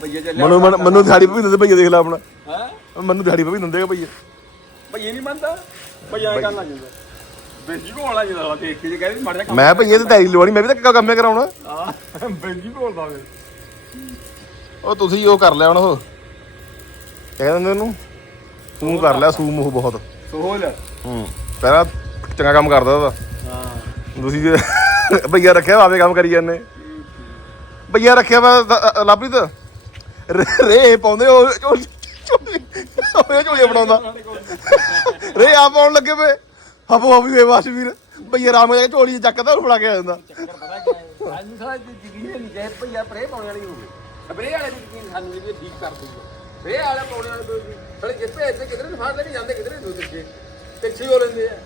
ਭਈਆ ਚੱਲਿਆ ਮੈਨੂੰ ਮੈਨੂੰ- ਮੈਨੂੰ ਦਿਹਾੜੀ ਵੀ ਦਿੰਦੇ ਭਈਆ ਦੇਖ ਲੈ ਆਪਣਾ। ਹੈ? ਮੈਨੂੰ ਦਿਹਾੜੀ ਵੀ ਦਿੰਦੇ ਭਈਆ। ਭਈਏ ਨਹੀਂ ਮੰਨਦਾ? ਭਈਆ ਇਹ ਕਰਨਾ ਜਾਂਦਾ। ਬੇਜੀ ਕੋਲਾ ਜਾਂਦਾ ਦੇਖ ਕੇ ਜੇ ਕਹਿੰਦੇ ਮਾੜਾ ਜਿਹਾ ਮੈਂ ਭਈਏ ਤੇ ਦਿਹਾੜੀ ਲਵਾਉਣੀ ਮੈਂ ਵੀ ਤਾਂ ਕੰਮੇ ਕਰਾਉਣਾ। ਬੇਜੀ ਬੋਲਦਾ ਵੇ। ਉਹ ਤੁਸੀਂ ਉਹ ਕਰ ਲਿਆ ਹੁਣ ਉਹ। ਕਹਿ ਦਿੰਦੇ ਉਹਨੂੰ ਤੂੰ ਕਰ ਲਿਆ ਸੂ ਮੂੰਹ ਬਹੁਤ। ਸੋਹਲ ਹੂੰ ਪਹਿਲਾਂ ਚੰਗਾ ਕੰਮ ਕਰਦਾ ਉਹਦਾ। ਹਾਂ। ਤੁਸੀਂ ਜੇ ਭਈਆ ਰੱਖਿਆ ਵਾ, ਆਪੇ ਕੰਮ ਕਰੀ ਜਾਂਦੇ। ਭਈਆ ਰੱਖਿਆ ਵਾ ਲਾਪੀ ਤੇ ਰੇ ਪਾਉਂਦੇ ਉਹ ਝੋਲੀ ਉਹ ਝੋਲੀ ਬਣਾਉਂਦਾ। ਰੇ ਆ ਪਾਉਣ ਲੱਗੇ ਵੇ ਹਪੋ ਹਪੀ ਵੇ ਵਾਸ਼ ਵੀਰ ਭਈਆ ਰਾਮ ਜਾ ਕੇ ਝੋਲੀ 'ਚ ਚੱਕਦਾ ਉਹ ਫੜਾ ਕੇ ਆ ਜਾਂਦਾ। ਅੱਜ ਨੂੰ ਸਾਰਾ ਜਿਗਰੀ ਨਹੀਂ ਜੇ ਭਈਆ ਪਰੇ ਪਾਉਣ ਵਾਲੀ ਹੋਵੇ ਸਪਰੇ ਵਾਲੇ ਦੀ ਯਕੀਨ ਸਾਨੂੰ ਵੀ ਠੀਕ ਕਰ ਦੂਗਾ ਸਪਰੇ ਵਾਲੇ ਪਾਉਣ ਵਾਲੇ ਕੋਈ ਥੋੜੇ ਜਿੱਤੇ ਇੱਥੇ ਕਿਧਰੇ ਨੂੰ ਫਾੜਦੇ ਨਹੀਂ ਜਾਂਦੇ ਕਿਧਰੇ ਨੂੰ ਪਿੱਛੇ ਪਿੱਛੇ ਹੋ ਲੈਂਦੇ ਆ।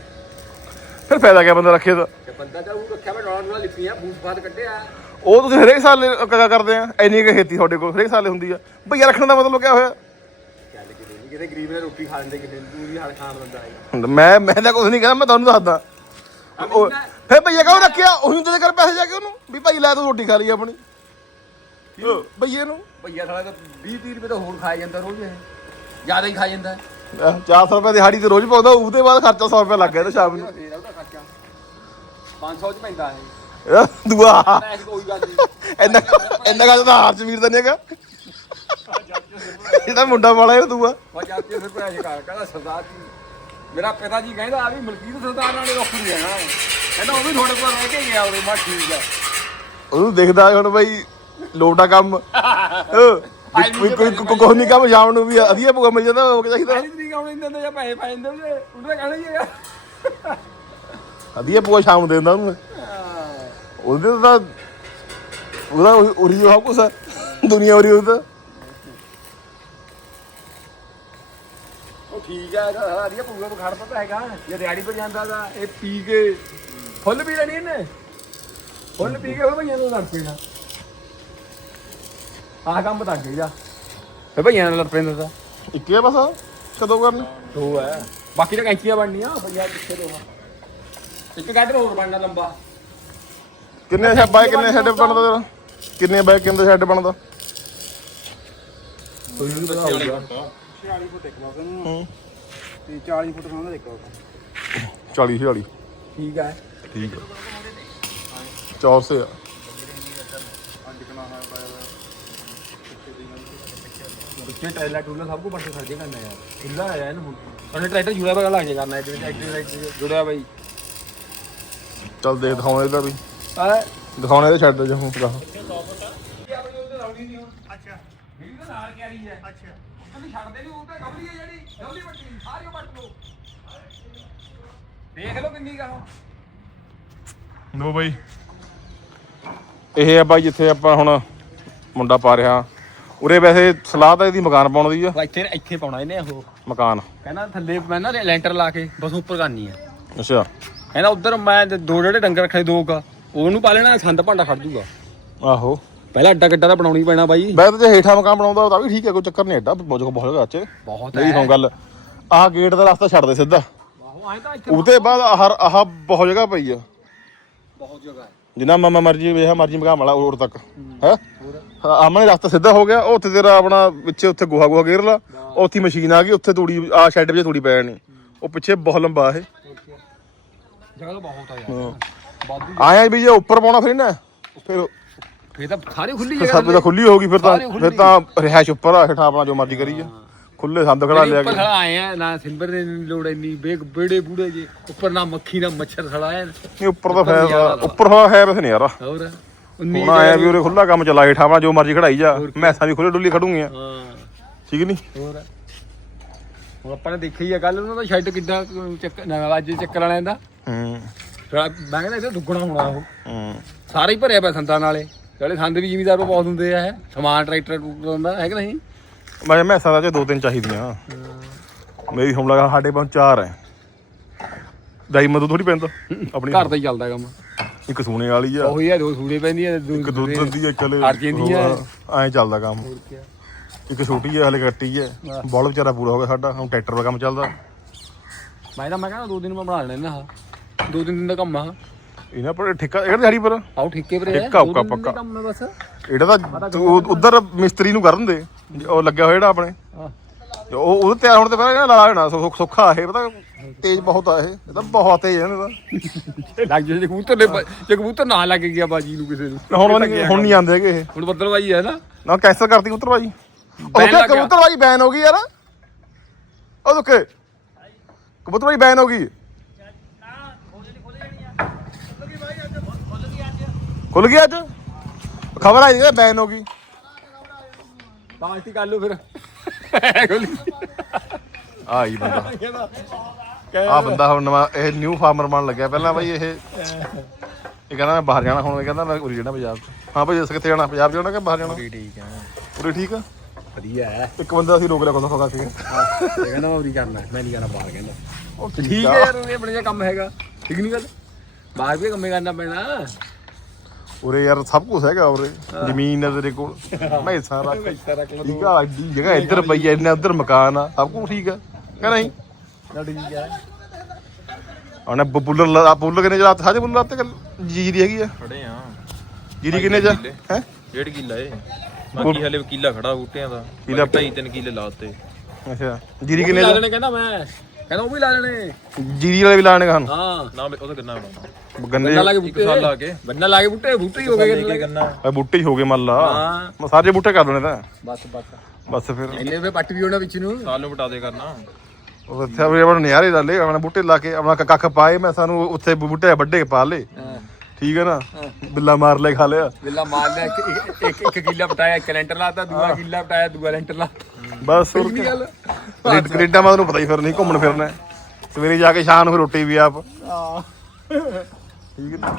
ਫਿਰ ਫਾਇਦਾ ਕਿਆ ਬੰਦਾ ਰੱਖੇ ਦਾ ਤੇ ਬੰਦਾ ਤਾਂ ਉਹ ਰੱਖਿਆ ਮੈਂ ਡਾਲਰ ਨਾਲ ਲਿਪੀਆਂ ਫੂਸ ਫਾਤ ਕੱਢਿਆ। ਉਹ ਤੁਸੀਂ ਹਰੇਕ ਸਾਲ ਕ- ਕਰਦੇ ਆ। ਇੰਨੀ ਕੁ ਖੇਤੀ ਤੁਹਾਡੇ ਕੋਲ ਹਰੇਕ ਸਾਲ ਹੁੰਦੀ ਆ। ਭਈਆ ਰੱਖਣ ਦਾ ਮਤਲਬ ਕਿਆ ਹੋਇਆ? ਕਿਤੇ ਗਰੀਬ ਨੇ ਰੋਟੀ ਖਾ ਲੈਂਦੇ ਕਿਤੇ ਤੂੰ ਵੀ ਹਲ ਖਾਣ ਬੰਦਾ ਹੈ। ਮੈਂ ਮੈਂ ਤਾਂ ਕੁਝ ਨਹੀਂ ਕਹਿੰਦਾ ਮੈਂ ਤੁਹਾਨੂੰ ਦੱਸਦਾ। ਉਹ- ਫਿਰ ਭਈਆ ਕਹੋ ਰੱਖਿਆ ਉਹਨੂੰ ਤੇ ਕਰ ਪੈਸੇ ਜਾ ਕੇ ਉਹਨੂੰ ਵੀ ਭਾਈ ਲੈ ਤੂੰ ਰੋਟੀ ਖਾ ਲਈ ਆਪਣੀ। ਉਹ ਭਈਏ ਨੂੰ। ਭਈਆ ਸਾਲਾ ਤਾਂ 20 30 ਰੁਪਏ ਤਾਂ ਹੋਰ ਖਾਈ ਜਾਂਦਾ ਰੋਜ਼ ਇਹ। ਜ਼ਿਆਦਾ ਹੀ ਖਾ ਜਾਂਦਾ। 400 ਰੁਪਏ ਦਿਹਾੜੀ ਤੇ ਰੋਜ਼ ਪਾਉਂਦਾ ਉਹਦੇ ਬਾਅਦ ਖਰਚਾ 100 ਰੁਪਏ ਲੱਗ ਗਿਆ ਤੇ ਸ਼ਾਮ ਨੂੰ। ਫੇਰ ਉਹਦਾ ਖਰਚਾ। 500 ਚ ਪੈਂਦਾ ਹੈ ਇਹਦਾ ਦੂਆ। ਐਸੀ ਕੋਈ ਗੱਲ ਨਹੀਂ ਇੰਨਾ ਇੰਨਾ ਗੱਲ ਤਾਂ ਹਾਰ ਚ ਵੀਰ ਦਾ ਨਹੀਂ ਹੈਗਾ। ਜਿਹੜਾ ਮੁੰਡਾ ਵਾਲਾ ਇਹ ਤੂੰ ਆ ਮੈਂ ਜਾ ਕੇ ਫਿਰ ਭੈਜ ਕਰ ਕਹਿੰਦਾ ਸਰਦਾਰ ਜੀ ਮੇਰਾ ਪਿਤਾ ਜੀ ਕਹਿੰਦਾ ਆ ਵੀ ਮਲਕੀਤ ਸਰਦਾਰ ਨਾਲ ਰੁੱਖ ਨਹੀਂ ਜਾਣਾ ਕਹਿੰਦਾ ਉਹ ਵੀ ਤੁਹਾਡੇ ਕੋਲ ਰਹਿ ਕੇ ਗਿਆ ਉਹਦੇ ਮੈਂ ਠੀਕ ਆ। ਉਹਨੂੰ ਦੇਖਦਾ ਹੁਣ ਬਈ ਲੋਟਾ ਕੰਮ। ਹਾਂ। ਕੋਈ ਕੋਈ ਕੋਈ- ਨਹੀਂ ਕੰਮ ਸ਼ਾਮ ਨੂੰ ਵੀ ਵਧੀਆ ਭੁਗਾ ਮਿਲ ਜਾਂਦਾ ਉਹ ਚਾਹੀਦਾ ਪਹਿਲੀ ਤਰੀਕ ਆਉਣੀ ਦਿੰਦੇ ਜਾਂ ਪੈਸੇ ਪੈ ਜਾਂਦੇ ਉਹਦੇ। ਉਹਨੇ ਕਹਿਣਾ ਹੀ ਹੈਗਾ। ਵਧੀਆ ਭੁਗਾ ਸ਼ਾਮ ਦੇ ਦਿੰਦਾ ਉਹਨੂੰ। ਉਹਦੇ ਤਾਂ ਉਹਦਾ ਉਰੀ ਸਭ ਕੁਛ ਦੁਨੀਆ ਉਰੀ ਉਹਦਾ ਠੀਕ ਆ ਇਹਦਾ ਹਰੀਆ ਪੂਗਾ ਤੋਂ ਖੜਦਾ ਤਾਂ ਹੈਗਾ। ਜੇ ਦਿਹਾੜੀ ਪਰ ਜਾਂਦਾ ਦਾ ਇਹ ਪੀ ਕੇ ਫੁੱਲ ਪੀ ਲੈਣੀ ਇਹਨੇ। ਫੁੱਲ ਪੀ ਕੇ ਉਹ ਭਈਆਂ ਨੂੰ ਲੜ ਪੈਣਾ। ਆਹ ਕੰਮ ਬਤਾ ਕੇ ਜਾ। ਫੇ ਭਈਆਂ ਨਾਲ ਲੜ ਪੈਂਦਾ ਤਾਂ। ਇੱਕੇ ਬਸ ਕਦੋਂ ਕਰਨੀ? ਦੋ ਹੈ ਬਾਕੀ ਤਾਂ ਕੈਂਚੀਆਂ ਬਣਨੀਆਂ ਭਈਆ ਕਿੱਥੇ ਦੋ ਇੱਕ ਗਾਡਰ ਹੋਰ ਬਣਨਾ ਲੰਬਾ। ਕਿੰਨੇ ਸ਼ੈ ਬਾਈ ਕਿੰਨੇ ਸ਼ੈਡ ਬਣਦਾ ਤੇਰਾ? ਕਿੰਨੇ ਬਾਈ ਕਿੰਨੇ ਸ਼ੈਡ ਬਣਦਾ? ਕੋਈ ਨਹੀਂ ਪਤਾ ਹੋਊਗਾ 46 ਫੁੱਟ ਇੱਕ ਬਾਬੇ ਨੂੰ। ਤੇ 40 ਫੁੱਟ ਖਾਣਾ ਦੇਖੋ 40 46 ਠੀਕ ਹੈ ਠੀਕ ਹੈ ਚੌਰਸੇ ਆ ਵਿੱਚੇ ਟਾਇਲਾ ਟੂਲਾ ਸਭ ਕੁ ਬੱਟੇ ਖਰਚੇ ਕਰਨਾ ਯਾਰ। ਖੁੱਲਾ ਆਇਆ ਇਹਨੂੰ ਹੁਣ। ਉਹਨੇ ਟਰੈਕਟਰ ਜੁੜਿਆ ਪਾ ਲੱਗ ਜੇ ਕਰਨਾ ਇਹਦੇ ਵਿੱਚ ਐਕਟਿਵ ਟਰੈਕਟਰ ਜੁੜਿਆ ਬਾਈ। ਚੱਲ ਦੇਖ ਦਿਖਾਉਣਾ ਇਹਦਾ ਵੀ। ਆ ਦਿਖਾਉਣਾ ਇਹਦੇ ਛੱਡ ਜਾ ਹੁਣ ਦਾ ਹੁਣ ਅੱਛਾ। ਮੇਰੀ ਤਾਂ ਨਾਲ ਕੈਰੀ ਹੈ। ਅੱਛਾ। ਉਹਨੂੰ ਛੱਡਦੇ ਨਹੀਂ ਉਹ ਤਾਂ ਗਵਲੀ ਹੈ ਜਿਹੜੀ ਗਵਲੀ ਵੱਟੀ ਸਾਰੀ ਉਹ ਵੱਟ ਲਓ ਦੇਖ ਲਓ ਕਿੰਨੀ ਕਾ ਲੋ ਬਾਈ। ਇਹ ਆ ਬਾਈ ਜਿੱਥੇ ਆਪਾਂ ਹੁਣ ਮੁੰਡਾ ਪਾ ਰਿਹਾ। ਉਰੇ ਵੈਸੇ ਸਲਾਹ ਤਾਂ ਇਹਦੀ ਮਕਾਨ ਪਾਉਣ ਦੀ ਆ। ਇੱਥੇ ਇੱਥੇ ਪਾਉਣਾ ਇਹਨੇ ਉਹ। ਮਕਾਨ। ਕਹਿੰਦਾ ਥੱਲੇ ਮੈਂ ਨਾ ਲੈਂਟਰ ਲਾ ਕੇ ਬਸ ਉੱਪਰ ਕਰਨੀ ਆ। ਅੱਛਾ। ਕਹਿੰਦਾ ਉਧਰ ਮੈਂ ਦੋ ਜਿਹੜੇ ਡੰਗਰ ਰੱਖੇ ਦੋ ਕਾ ਉਹਨੂੰ ਪਾ ਲੈਣਾ ਸੰਦ ਭਾਂਡਾ ਖੜ ਜੂਗਾ। ਆਹੋ। ਪਹਿਲਾਂ ਅੱਡਾ ਗੱਡਾ ਤਾਂ ਬਣਾਉਣੀ ਪੈਣਾ ਬਾਈ। ਵੈਸੇ ਜੇ ਹੇਠਾਂ ਮਕਾਨ ਬਣਾਉਂਦਾ ਤਾਂ ਵੀ ਠੀਕ ਹੈ ਕੋਈ ਚੱਕਰ ਨਹੀਂ ਐਡਾ ਬਹੁਤ ਬਹੁਤ ਜਗ੍ਹਾ ਚ। ਬਹੁਤ ਨਹੀਂ ਹੁਣ ਗੱਲ ਆਹ ਗੇਟ ਦਾ ਰਸਤਾ ਛੱਡ ਦੇ ਸਿੱਧਾ। ਤਾਂ ਉਹਦੇ ਬਾਅਦ ਆਹ ਆਹ ਬਹੁਤ ਜਗ੍ਹਾ ਪਈ ਆ। ਬਹੁਤ ਜਗ੍ਹਾ ਹੈ। ਜਿੰਨਾ ਮਾਮਾ ਮਰਜ਼ੀ ਵੇਹਾ ਮਰਜ਼ੀ ਮਕਾਨ ਵਾਲਾ ਉਰ ਤੱਕ। ਹੈ। ਆਮਣੇ ਰਸਤਾ ਸਿੱਧਾ ਹੋ ਗਿਆ ਉੱਥੇ ਤੇਰਾ ਆਪਣਾ ਪਿੱਛੇ ਉੱਥੇ ਗੋਹਾ ਗੋਹਾ ਗੇਰ ਲਾ ਉੱਥੇ ਹੀ ਮਸ਼ੀਨ ਆ ਗਈ ਉੱਥੇ ਤੂੜੀ ਆ ਸ਼ੈੱਡ ਵਿੱਚ ਤੂੜੀ ਪੈ ਜਾਣੀ। ਉਹ ਪਿੱਛੇ ਬਹੁਤ ਲੰਬਾ ਇਹ। ਜਗ੍ਹਾ ਤਾਂ ਬਹੁਤ ਆ ਯਾਰ। ਆਇਆ ਵੀ ਜੇ ਉੱਪਰ ਪਾਉਣਾ ਫਿਰ ਨਾ ਫਿਰ ਫੇਰ ਤਾਂ ਸਾਰੀ ਖੁੱਲੀ ਫਿਰ ਜਗ੍ਹਾ ਸਭ ਤਾਂ ਖੁੱਲੀ ਹੋ ਗਈ ਫਿਰ ਤਾਂ। ਫਿਰ ਤਾਂ ਰਿਹਾਇਸ਼ ਉੱਪਰ ਆ ਹੇਠਾਂ ਆਪਣਾ ਜੋ ਮਰਜ਼ੀ ਕਰੀ ਜਾ ਖੁੱਲੇ ਸੰਦ ਖੜਾ ਲਿਆ ਉੱਪਰ ਖੜਾ ਆਏ ਆ ਨਾ ਸਿੰਬਰ ਦੇ ਲੋੜ ਇੰਨੀ ਬੇਗ ਬੇੜੇ ਬੂੜੇ ਜੇ। ਉੱਪਰ ਨਾ ਮੱਖੀ ਨਾ ਮੱਛਰ ਖੜਾ ਹੈ ਨਹੀਂ ਉੱਪਰ ਤਾਂ ਫਾਇਦਾ ਉੱਪਰ ਹੋਇਆ ਹੈ ਵੈਸੇ ਨਹੀਂ ਯਾਰ ਹੋਰ ਹੁਣ ਆਇਆ ਵੀ ਉਰੇ ਖੁੱਲਾ ਕੰਮ ਚਲਾ ਹੇਠਾਂ ਆਪਣਾ ਜੋ ਮਰਜ਼ੀ ਖੜਾਈ ਜਾ। ਮੈਸਾਂ ਵੀ ਖੁੱਲੇ ਡੁੱਲੀ ਖੜੂਗੀਆਂ। ਹਾਂ। ਠੀਕ ਨਹੀਂ ਹੋਰ? ਹੁਣ ਆਪਾਂ ਨੇ ਦੇਖੀ ਆ ਗੱਲ ਉਹਨਾਂ ਦਾ ਸ਼ੈੱਡ ਕਿੱਦਾਂ ਚੱਕ ਨਾ ਅੱਜ ਚੱਕਰ ਵਾਲਿਆਂ ਦਾ। ਹੂੰ। ਮੈਂ ਕਹਿੰਦਾ ਇਹਦਾ ਦੁੱਗਣਾ ਹੋਣਾ ਉਹ। ਹੂੰ। ਸਾਰੇ ਹੀ ਭਰਿਆ ਪਿਆ ਸੰਦਾਂ ਨਾਲੇ। ਜਿਹੜੇ ਸੰਦ ਵੀ ਜ਼ਿਮੀਦਾਰ ਕੋ ਬਹੁਤ ਹੁੰਦੇ ਆ ਇਹ। ਸਮਾਨ ਟਰੈਕਟਰ ਟਰੂਕਟਰ ਹੁੰਦਾ ਹੈ ਕਿ ਨਹੀਂ? ਮੈਂ ਮੈਸਾਂ ਦਾ ਜੇ ਦੋ ਤਿੰਨ ਚਾਹੀਦੀਆਂ। ਮੇਰੀ ਹੁਣ ਲਗਾ ਸਾਡੇ ਕੋਲ ਚਾਰ ਹੈ ਦਾਈ ਮਦੋਂ ਥੋੜੀ ਪੈਂਦਾ ਆਪਣੀ ਘਰ ਦਾ ਹੀ ਚੱਲਦਾ ਕੰਮ। ਇੱਕ ਸੂਣੇ ਵਾਲੀ ਆ। ਉਹੀ ਆ ਦੋ ਸੂੜੇ ਪੈਂਦੀਆਂ ਇੱਕ ਦੁੱਧ ਦਿੰਦੀ ਆ ਚੱਲ ਅੜ ਜਾਂਦੀ ਆ। ਐਂ ਚੱਲਦਾ ਕੰਮ। ਇੱਕ ਛੋਟੀ ਆ ਹਲੇ ਕੱਟੀ ਆ। ਬੋਲ ਵਿਚਾਰਾ ਪੂਰਾ ਹੋ ਗਿਆ ਸਾਡਾ ਹੁਣ ਟਰੈਕਟਰ ਦਾ ਕੰਮ ਚੱਲਦਾ। ਮੈਂ ਤਾਂ ਮੈਂ ਕਹਿੰਦਾ ਦੋ ਦਿਨ ਮੈਂ ਬਣਾ ਲੈਣਾ। ਦੋ ਤਿੰਨ ਦਿਨ ਦਾ ਕੰਮ ਆ। ਇਹਨਾਂ ਪਰ ਠੇਕਾ ਇਹ ਦਿਹਾੜੀ ਪਰ? ਆਓ ਠੇਕੇ ਪਰ ਠੇਕਾ ਔਕਾ ਪੱਕਾ। ਕੰਮ ਹੈ ਬਸ। ਇਹਦਾ ਤਾਂ ਉਧਰ ਮਿਸਤਰੀ ਨੂੰ ਕਰਨ ਦੇ। ਉਹ ਲੱਗਿਆ ਹੋਇਆ ਜਿਹੜਾ ਆਪਣੇ। ਹਾਂ। ਤੇ ਉਹ ਉਹਦੇ ਤਿਆਰ ਹੋਣ ਤੇ ਪਹਿਲਾਂ ਇਹਨਾਂ ਲਾ ਲੈਣਾ ਸੁੱਖ- ਸੁੱਖਾ ਇਹ ਪਤਾ ਤੇਜ਼ ਬਹੁਤ ਆ ਇਹ। ਇਹ ਤਾਂ ਬਹੁਤ ਤੇਜ਼ ਹੈ ਇਹਦਾ ਲੱਗ ਜੇ ਕਬੂਤਰ ਨੇ ਜੇ ਕਬੂਤਰ ਨਾ ਲੱਗ ਗਿਆ ਬਾਜੀ ਨੂੰ ਕਿਸੇ ਨੂੰ। ਹੁਣ ਨਹੀਂ ਹੁਣ ਨਹੀਂ ਆਉਂਦੇ ਹੈਗੇ ਇਹ। ਹੁਣ ਬੱਦਲਵਾਈ ਹੈ ਨਾ। ਨਾ ਕੈਂਸਲ ਕਰਤੀ ਕਬੂਤਰਬਾਜੀ। Ban ਉਹ ਲੱਗ ਗਿਆ। ਕਬੂਤਰਬਾਜੀ ਬੈਨ ਹੋ ਗਈ ਯਾਰ। ਉਹ ਦੁੱਕੇ ਕਬੂਤਰਬਾਜੀ ਬੈਨ ਹੋ ਗਈ। ਖੁੱਲ ਗਈ ਅੱਜ? ਖਬਰ ਆਈ ਕਿ ਬੈਨ ਹੋ ਗਈ। ਬਾਲਟੀ ਕਰ ਲਓ ਫਿਰ। ਆਈ ਬੰਦਾ। ਆ ਬੰਦਾ ਹੁਣ ਨਵਾਂ ਇਹ ਨਿਊ ਫਾਰਮਰ ਬਣ ਲੱਗਿਆ। ਪਹਿਲਾਂ ਬਾਈ ਇਹ ਇਹ ਕਹਿੰਦਾ ਮੈਂ ਬਾਹਰ ਜਾਣਾ ਹੁਣ ਇਹ ਕਹਿੰਦਾ ਮੈਂ ਉਰੀ ਜਾਣਾ ਪੰਜਾਬ ਹਾਂ ਭਾਈ ਦੱਸ ਕਿੱਥੇ ਜਾਣਾ? ਪੰਜਾਬ ਜਾਣਾ ਕਿ ਬਾਹਰ ਜਾਣਾ? ਠੀਕ ਹੈ ਉਰੇ ਠੀਕ ਆ? ਵਧੀਆ ਹੈ। ਇੱਕ ਬੰਦਾ ਅਸੀਂ ਰੋਕ ਲਿਆ ਕੋਲ ਫਗਾ ਕੇ ਇਹ ਕਹਿੰਦਾ ਮੈਂ ਉਰੀ ਕਰਨਾ ਮੈਂ ਨਹੀਂ ਕਰਨਾ ਬਾਹਰ ਕਹਿੰਦਾ। ਉਹ ਠੀਕ ਹੈ ਯਾਰ ਇਹ ਆਪਣੇ ਜਿਹਾ ਕੰਮ ਹੈਗਾ। ਠੀਕ ਨਹੀਂ ਗੱਲ? ਬਾਹਰ ਵੀ ਕੰਮੇ ਕਰਨਾ ਪੈਣਾ। ਉਰੇ ਯਾਰ ਸਭ ਕੁਝ ਹੈਗਾ ਉਰੇ। ਜ਼ਮੀਨ ਹੈ ਤੇਰੇ ਕੋਲ। ਮੈਸਾਂ ਰੱਖ। ਠੀਕ ਆ ਐਡੀ ਜਗ੍ਹਾ ਇੱਧਰ ਪਈ ਐ ਇੰਨਾ ਉੱਧਰ ਮਕਾਨ ਆ। ਸਭ ਕੁਝ ਠੀਕ ਆ ਕਿ ਨਹੀਂ? ਠੀਕ ਹੈ ਉਹਨੇ ਬੁੱਲਰ ਲਾ ਬੁੱਲਰ ਕਿੰਨੇ ਚਲਾਤੇ? ਸਾਰੇ ਬੁੱਲਰ ਲਾਤੇ ਕਿ ਜੀ ਦੀ ਹੈਗੀ ਆ? ਖੜੇ ਆ। ਜੀਰੀ ਕਿੰਨੇ ਚ ਹੈ? ਡੇਢ ਕਿੱਲਾ ਏ। ਬਾਕੀ ਹਲੇ ਕਿੱਲਾ ਖੜਾ ਬੂਟਿਆਂ ਦਾ। ਕਿੱਲਾ ਢਾਈ ਤਿੰਨ ਕਿੱਲੇ ਲਾਤੇ। ਅੱਛਾ। ਜੀਰੀ ਕਿੰਨੇ ਚ ਕਹਿੰਦਾ ਮੈਂ ਕਹਿੰਦਾ ਉਹ ਵੀ ਲਾ ਲੈਣੇ। ਜੀਰੀ ਵਾਲੇ ਵੀ ਲਾਣੇ ਹਨ ਹਾਂ। ਨਾ ਉਹ ਤਾਂ ਗੰਨਾ ਬਣਾਉਣਾ। ਗੰਨੇ ਬੰਨਾ ਲਾ ਕੇ ਬੂਟੇ। ਸਾਲ ਲਾ ਕੇ। ਬੰਨਾ ਲਾ ਕੇ ਬੂਟੇ ਬੂਟੇ ਹੀ ਹੋ ਗਏ ਗੰਨੇ ਗੰਨਾ। ਆ ਬੂਟੇ ਹੀ ਹੋ ਗਏ ਮੰਨ ਲਾ ਹਾਂ। ਮੈਂ ਸਾਰੇ ਬੂਟੇ ਕਰ ਦੇਣੇ ਤਾਂ। ਬਸ ਬਸ। ਬਸ ਫਿਰ। ਇੰਨੇ ਵੇ ਪੱਟ ਵੀ ਹੋਣਾ ਵਿੱਚ ਨੂੰ। ਸਾਲ ਨੂੰ ਬਟਾ ਦੇ ਕਰਨਾ। ਉਹ ਉੱਥੇ ਵੀ ਆਪਣਾ ਨਿਆਰੇ ਲਾ ਲੇ ਆਪਣਾ ਬੂਟੇ ਲਾ ਕੇ ਆਪਣਾ ਕੱਖ ਪਾਏ ਮੈਂ ਸਾਨੂੰ ਉੱਥੇ ਬੂਟੇ ਵੱਡੇ ਪਾ ਲੇ ਠੀਕ ਹੈ ਨਾ? ਬਿੱਲਾ ਮਾਰ ਲੈ ਖਾ ਲਿਆ। ਬਿੱਲਾ ਮਾਰ ਲਿਆ ਇੱਕ- ਇੱਕ ਇੱਕ ਇੱਕ ਕਿੱਲਾ ਪਟਾਇਆ ਇੱਕ ਲੈਂਟਰ ਲਾਤਾ ਦੂਆ ਕਿੱਲਾ ਪਟਾਇਆ ਦੂਆ ਲੈਂਟਰ ਲਾਤਾ। ਬਸ ਹੋਰ ਕੀ। ਕੈਨੇਡਾ ਕੈਨੇਡਾ ਮੈਂ ਤੁਹਾਨੂੰ ਪਤਾ ਹੀ ਫਿਰ ਨਹੀਂ ਘੁੰਮਣ ਫਿਰਨਾ। ਹੈ। ਸਵੇਰੇ ਜਾ ਕੇ ਸ਼ਾਮ ਨੂੰ ਫਿਰ ਰੋਟੀ ਵੀ ਆਪ। ਠੀਕ ਹੈ ਨਾ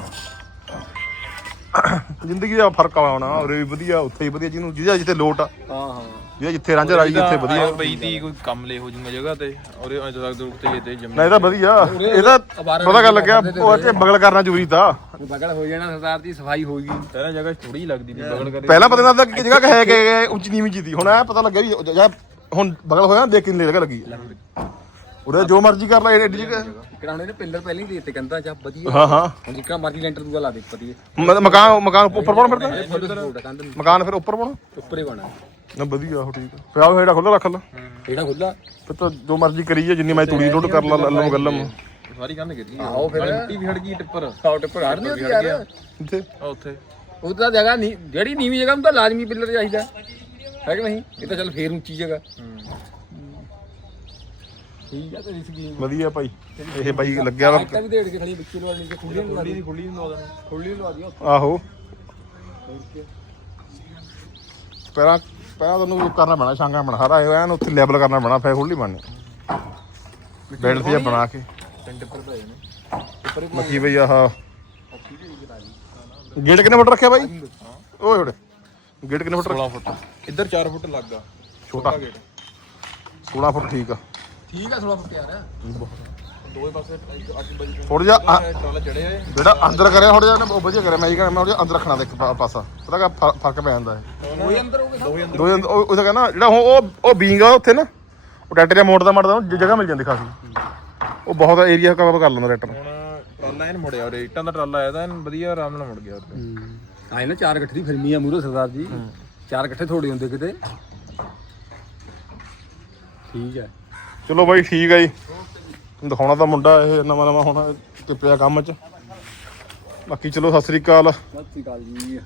ਜ਼ਿੰਦਗੀ ਦਾ ਫ਼ਰਕ ਆਉਣਾ ਉਰੇ ਵੀ ਵਧੀਆ ਉੱਥੇ ਵੀ ਵਧੀਆ ਜਿਹਨੂੰ ਜਿਹਦਾ ਜਿੱਥੇ ਲੋਟ ਆ। ਹਾਂ ਹਾਂ। ਜਿਹਦਾ ਜਿੱਥੇ ਰਾਂਝਾ ਰਾਜੀ ਜਿੱਥੇ ਵਧੀਆ ਪਈ ਤੀ ਕੋਈ ਕੰਮ ਲੈ ਹੋ ਜੂਗਾ ਜਗ੍ਹਾ ਤੇ ਔਰ ਅਜ ਤੱਕ ਦੁੱਖ ਤੇ ਤੇ ਜੰਮੇ ਨਾ ਇਹ ਤਾਂ ਵਧੀਆ ਇਹ ਤਾਂ ਪਤਾ ਗੱਲ ਲੱਗਿਆ ਉਹ ਤੇ ਬਗਲ ਕਰਨਾ ਜ਼ਰੂਰੀ ਤਾਂ ਬਗਲ ਹੋ ਜਾਣਾ ਸਰਦਾਰ ਦੀ ਸਫ਼ਾਈ ਹੋਏਗੀ ਪਹਿਲਾਂ ਜਗ੍ਹਾ ਥੋੜੀ ਲੱਗਦੀ ਸੀ ਬਗਲ ਕਰੇ ਪਹਿਲਾਂ ਪਤਾ ਨਹੀਂ ਲੱਗਦਾ ਕਿ ਜਗ੍ਹਾ ਹੈ ਕਿ ਉੱਚੀ ਨੀਵੀਂ ਜੀ ਦੀ ਹੁਣ ਇਹ ਪਤਾ ਲੱਗਿਆ ਵੀ ਹੁਣ ਬਗਲ ਹੋਇਆ ਨਾ, ਦੇਖ ਕਿੰਨੀ ਜਗ੍ਹਾ ਲੱਗੀ ਹੈ ਉਹਦੇ ਜੋ ਮਰਜ਼ੀ ਕਰ ਲੈ ਐਡੀ ਜਗ੍ਹਾ ਕਿਹੜਾ ਉਹਨੇ ਪਿੱਲਰ ਪਹਿਲਾਂ ਹੀ ਦੇ ਦਿੱਤੇ ਕੰਧਾਂ ਚ ਵਧੀਆ ਹਾਂ ਹਾਂ ਹੁਣ ਜਿੱਕਾ ਮਰਜ਼ੀ ਲੈਂਟਰ ਦੂਆ ਲਾ ਦੇ ਮ- ਮਕਾਨ ਮਕਾਨ ਉੱਪਰ ਪਾਉਣਾ ਨੂੰ ਮਕਾਨ ਫਿਰ ਉੱਪਰ ਪਾਉਣਾ ਉੱਪਰੇ ਬਣਾ ਨਾ ਵਧੀਆ ਉਹ ਠੀਕ ਆ। ਫਿਰ ਆਹ ਹੇਠਾਂ ਖੁੱਲ੍ਹਾ ਰੱਖ ਲਾ। ਕਿਹੜਾ ਖੁੱਲਾ ਫਿਰ ਤਾਂ ਜੋ ਮਰਜ਼ੀ ਕਰੀ ਜਾ ਜਿੰਨੀ ਮੈਂ ਤੂੜੀ ਲੋਡ ਕਰ ਲਾ ਲੱਲੋਂ ਗੱਲਮ। ਸਾਰੀ ਕੰਧ ਗਿਰ ਗਈ ਆਹੋ ਫਿਰ। ਮਿੱਟੀ ਵੀ ਹਟ ਗਈ ਟਿੱਪਰ। ਸੌਟ ਉੱਪਰ ਹੜ ਨਹੀਂ ਹੁੰਦੀ ਯਾਰ। ਇੱਥੇ। ਆ ਉੱਥੇ। ਉਹ ਤਾਂ ਜਗ੍ਹਾ ਨਹੀਂ ਜਿਹੜੀ ਨੀਵੀਂ ਜਗ੍ਹਾ ਨੂੰ ਤਾਂ ਲਾਜ਼ਮੀ ਪਿੱਲਰ ਚਾਹੀਦਾ। ਹੈ ਕਿ ਨਹੀਂ? ਇਹ ਤਾਂ ਚੱਲ ਫੇਰ ਉੱਚੀ ਜਗ੍ਹਾ। ਠੀਕ ਆ ਤੇਰੀ ਸਕੀਮ। ਵਧੀਆ ਭਾਈ। ਇਹ ਬਾਈ ਲੱਗਿਆ ਵਾ। ਵੀ ਦੇੜ ਕੇ ਖੜੀ ਵਿੱਚੇ ਲਵਾ ਲਈ ਤੇ ਖੁੱਲੀ ਲਵਾ ਦੀ ਖੁੱਲੀ ਨੂੰ ਲਵਾ ਦੇਣਾ। ਖੁੱਲੀ ਲਵਾ ਦੀ ਆਹੋ। ਪਹਿਲਾਂ ਪਹਿਲਾਂ ਤੁਹਾਨੂੰ ਉਹ ਕਰਨਾ ਪੈਣਾ ਸ਼ਾਂਗਾ ਬਣਾ ਸਾਰਾ ਇਹ ਐਨ ਉੱਥੇ ਲੈਵਲ ਕਰਨਾ ਪੈਣਾ ਫੇਰ ਖੁੱਲੀ ਬਣਨੀ। ਬੈਡ ਤੇ ਬਣਾ ਕੇ। ਮੱਕੀ ਬਈ ਆਹ। ਗੇਟ ਕਿੰਨੇ ਫੁੱਟ ਰੱਖਿਆ ਬਾਈ? ਓਏ ਹੋੜੇ ਗੇਟ ਕਿੰਨੇ ਫੁੱਟ ਰੱਖਿਆ? 16 ਫੁੱਟ। ਇੱਧਰ 4 ਫੁੱਟ ਲੱਗਾ ਛੋਟਾ। 16 ਫੁੱਟ ਠੀਕ ਆ। ਠੀਕ ਆ 16 ਫੁੱਟ ਯਾਰ ਦੋਵੇਂ ਪਾਸੇ ਅੱਜ ਬਜੀ ਥੋੜਾ ਜਿਹਾ ਟਰਾਲਾ ਚੜਿਆ ਜਿਹੜਾ ਅੰਦਰ ਕਰਿਆ ਥੋੜਾ ਜਿਹਾ ਨਾ ਉਹ ਵਧੀਆ ਕਰਿਆ। ਮੈਂ ਇਹ ਕਹਿੰਦਾ ਮੈਂ ਉਹਦੇ ਅੰਦਰ ਰੱਖਣਾ ਦੇ ਇੱਕ ਪਾ- ਪਾਸਾ। ਪਤਾ ਕਾ ਫ਼ਰਕ ਪੈ ਜਾਂਦਾ ਹੈ ਕੋਈ ਅੰਦਰ ਹੋ ਗਿਆ ਦੋ ਅੰਦਰ। ਉਹ ਕਹਿੰਦਾ ਜਿਹੜਾ ਹੁਣ ਉਹ ਉਹ ਬੀਂਗ ਆ ਉੱਥੇ ਨਾ ਉਹ ਟਰੈਕਟਰ ਜਿਹਾ ਮੋੜਦਾ ਮੜਦਾ ਉਹਨੂੰ ਜਗ੍ਹਾ ਮਿਲ ਜਾਂਦੀ ਖਾਸੀ। ਉਹ ਬਹੁਤ ਏਰੀਆ ਕਵਰ ਕਰ ਲੈਂਦਾ ਟਰੈਕਟਰ ਹੁਣ ਟਰਾਲਾ ਇਹਨ ਮੁੜਿਆ ਇੱਟਾਂ ਦਾ ਟਰਾਲਾ ਆਇਆ ਤਾਂ ਐਨ ਵਧੀਆ ਆਰਾਮ ਨਾਲ ਮੁੜ ਗਿਆ ਉੱਥੇ। ਆਏ ਨਾ ਚਾਰ ਇਕੱਠੇ ਦੀ ਫਿਰਮੀ ਆ ਮੂਰੋ ਸਰਦਾਰ ਜੀ। ਚਾਰ ਇਕੱਠੇ ਥੋੜੇ ਹੁੰਦੇ ਕਿਤੇ। ਠੀਕ ਹੈ। ਚਲੋ ਬਾਈ ਠੀਕ ਆ ਜੀ। ਦਿਖਾਉਣਾ ਤਾਂ ਮੁੰਡਾ ਇਹ ਨਵਾਂ ਨਵਾਂ ਹੁਣ ਤੇ ਪਿਆ ਕੰਮ 'ਚ। ਬਾਕੀ ਚਲੋ, ਸਤਿ ਸ੍ਰੀ ਅਕਾਲ। ਸਤਿ ਸ਼੍ਰੀ ਅਕਾਲ ਜੀ।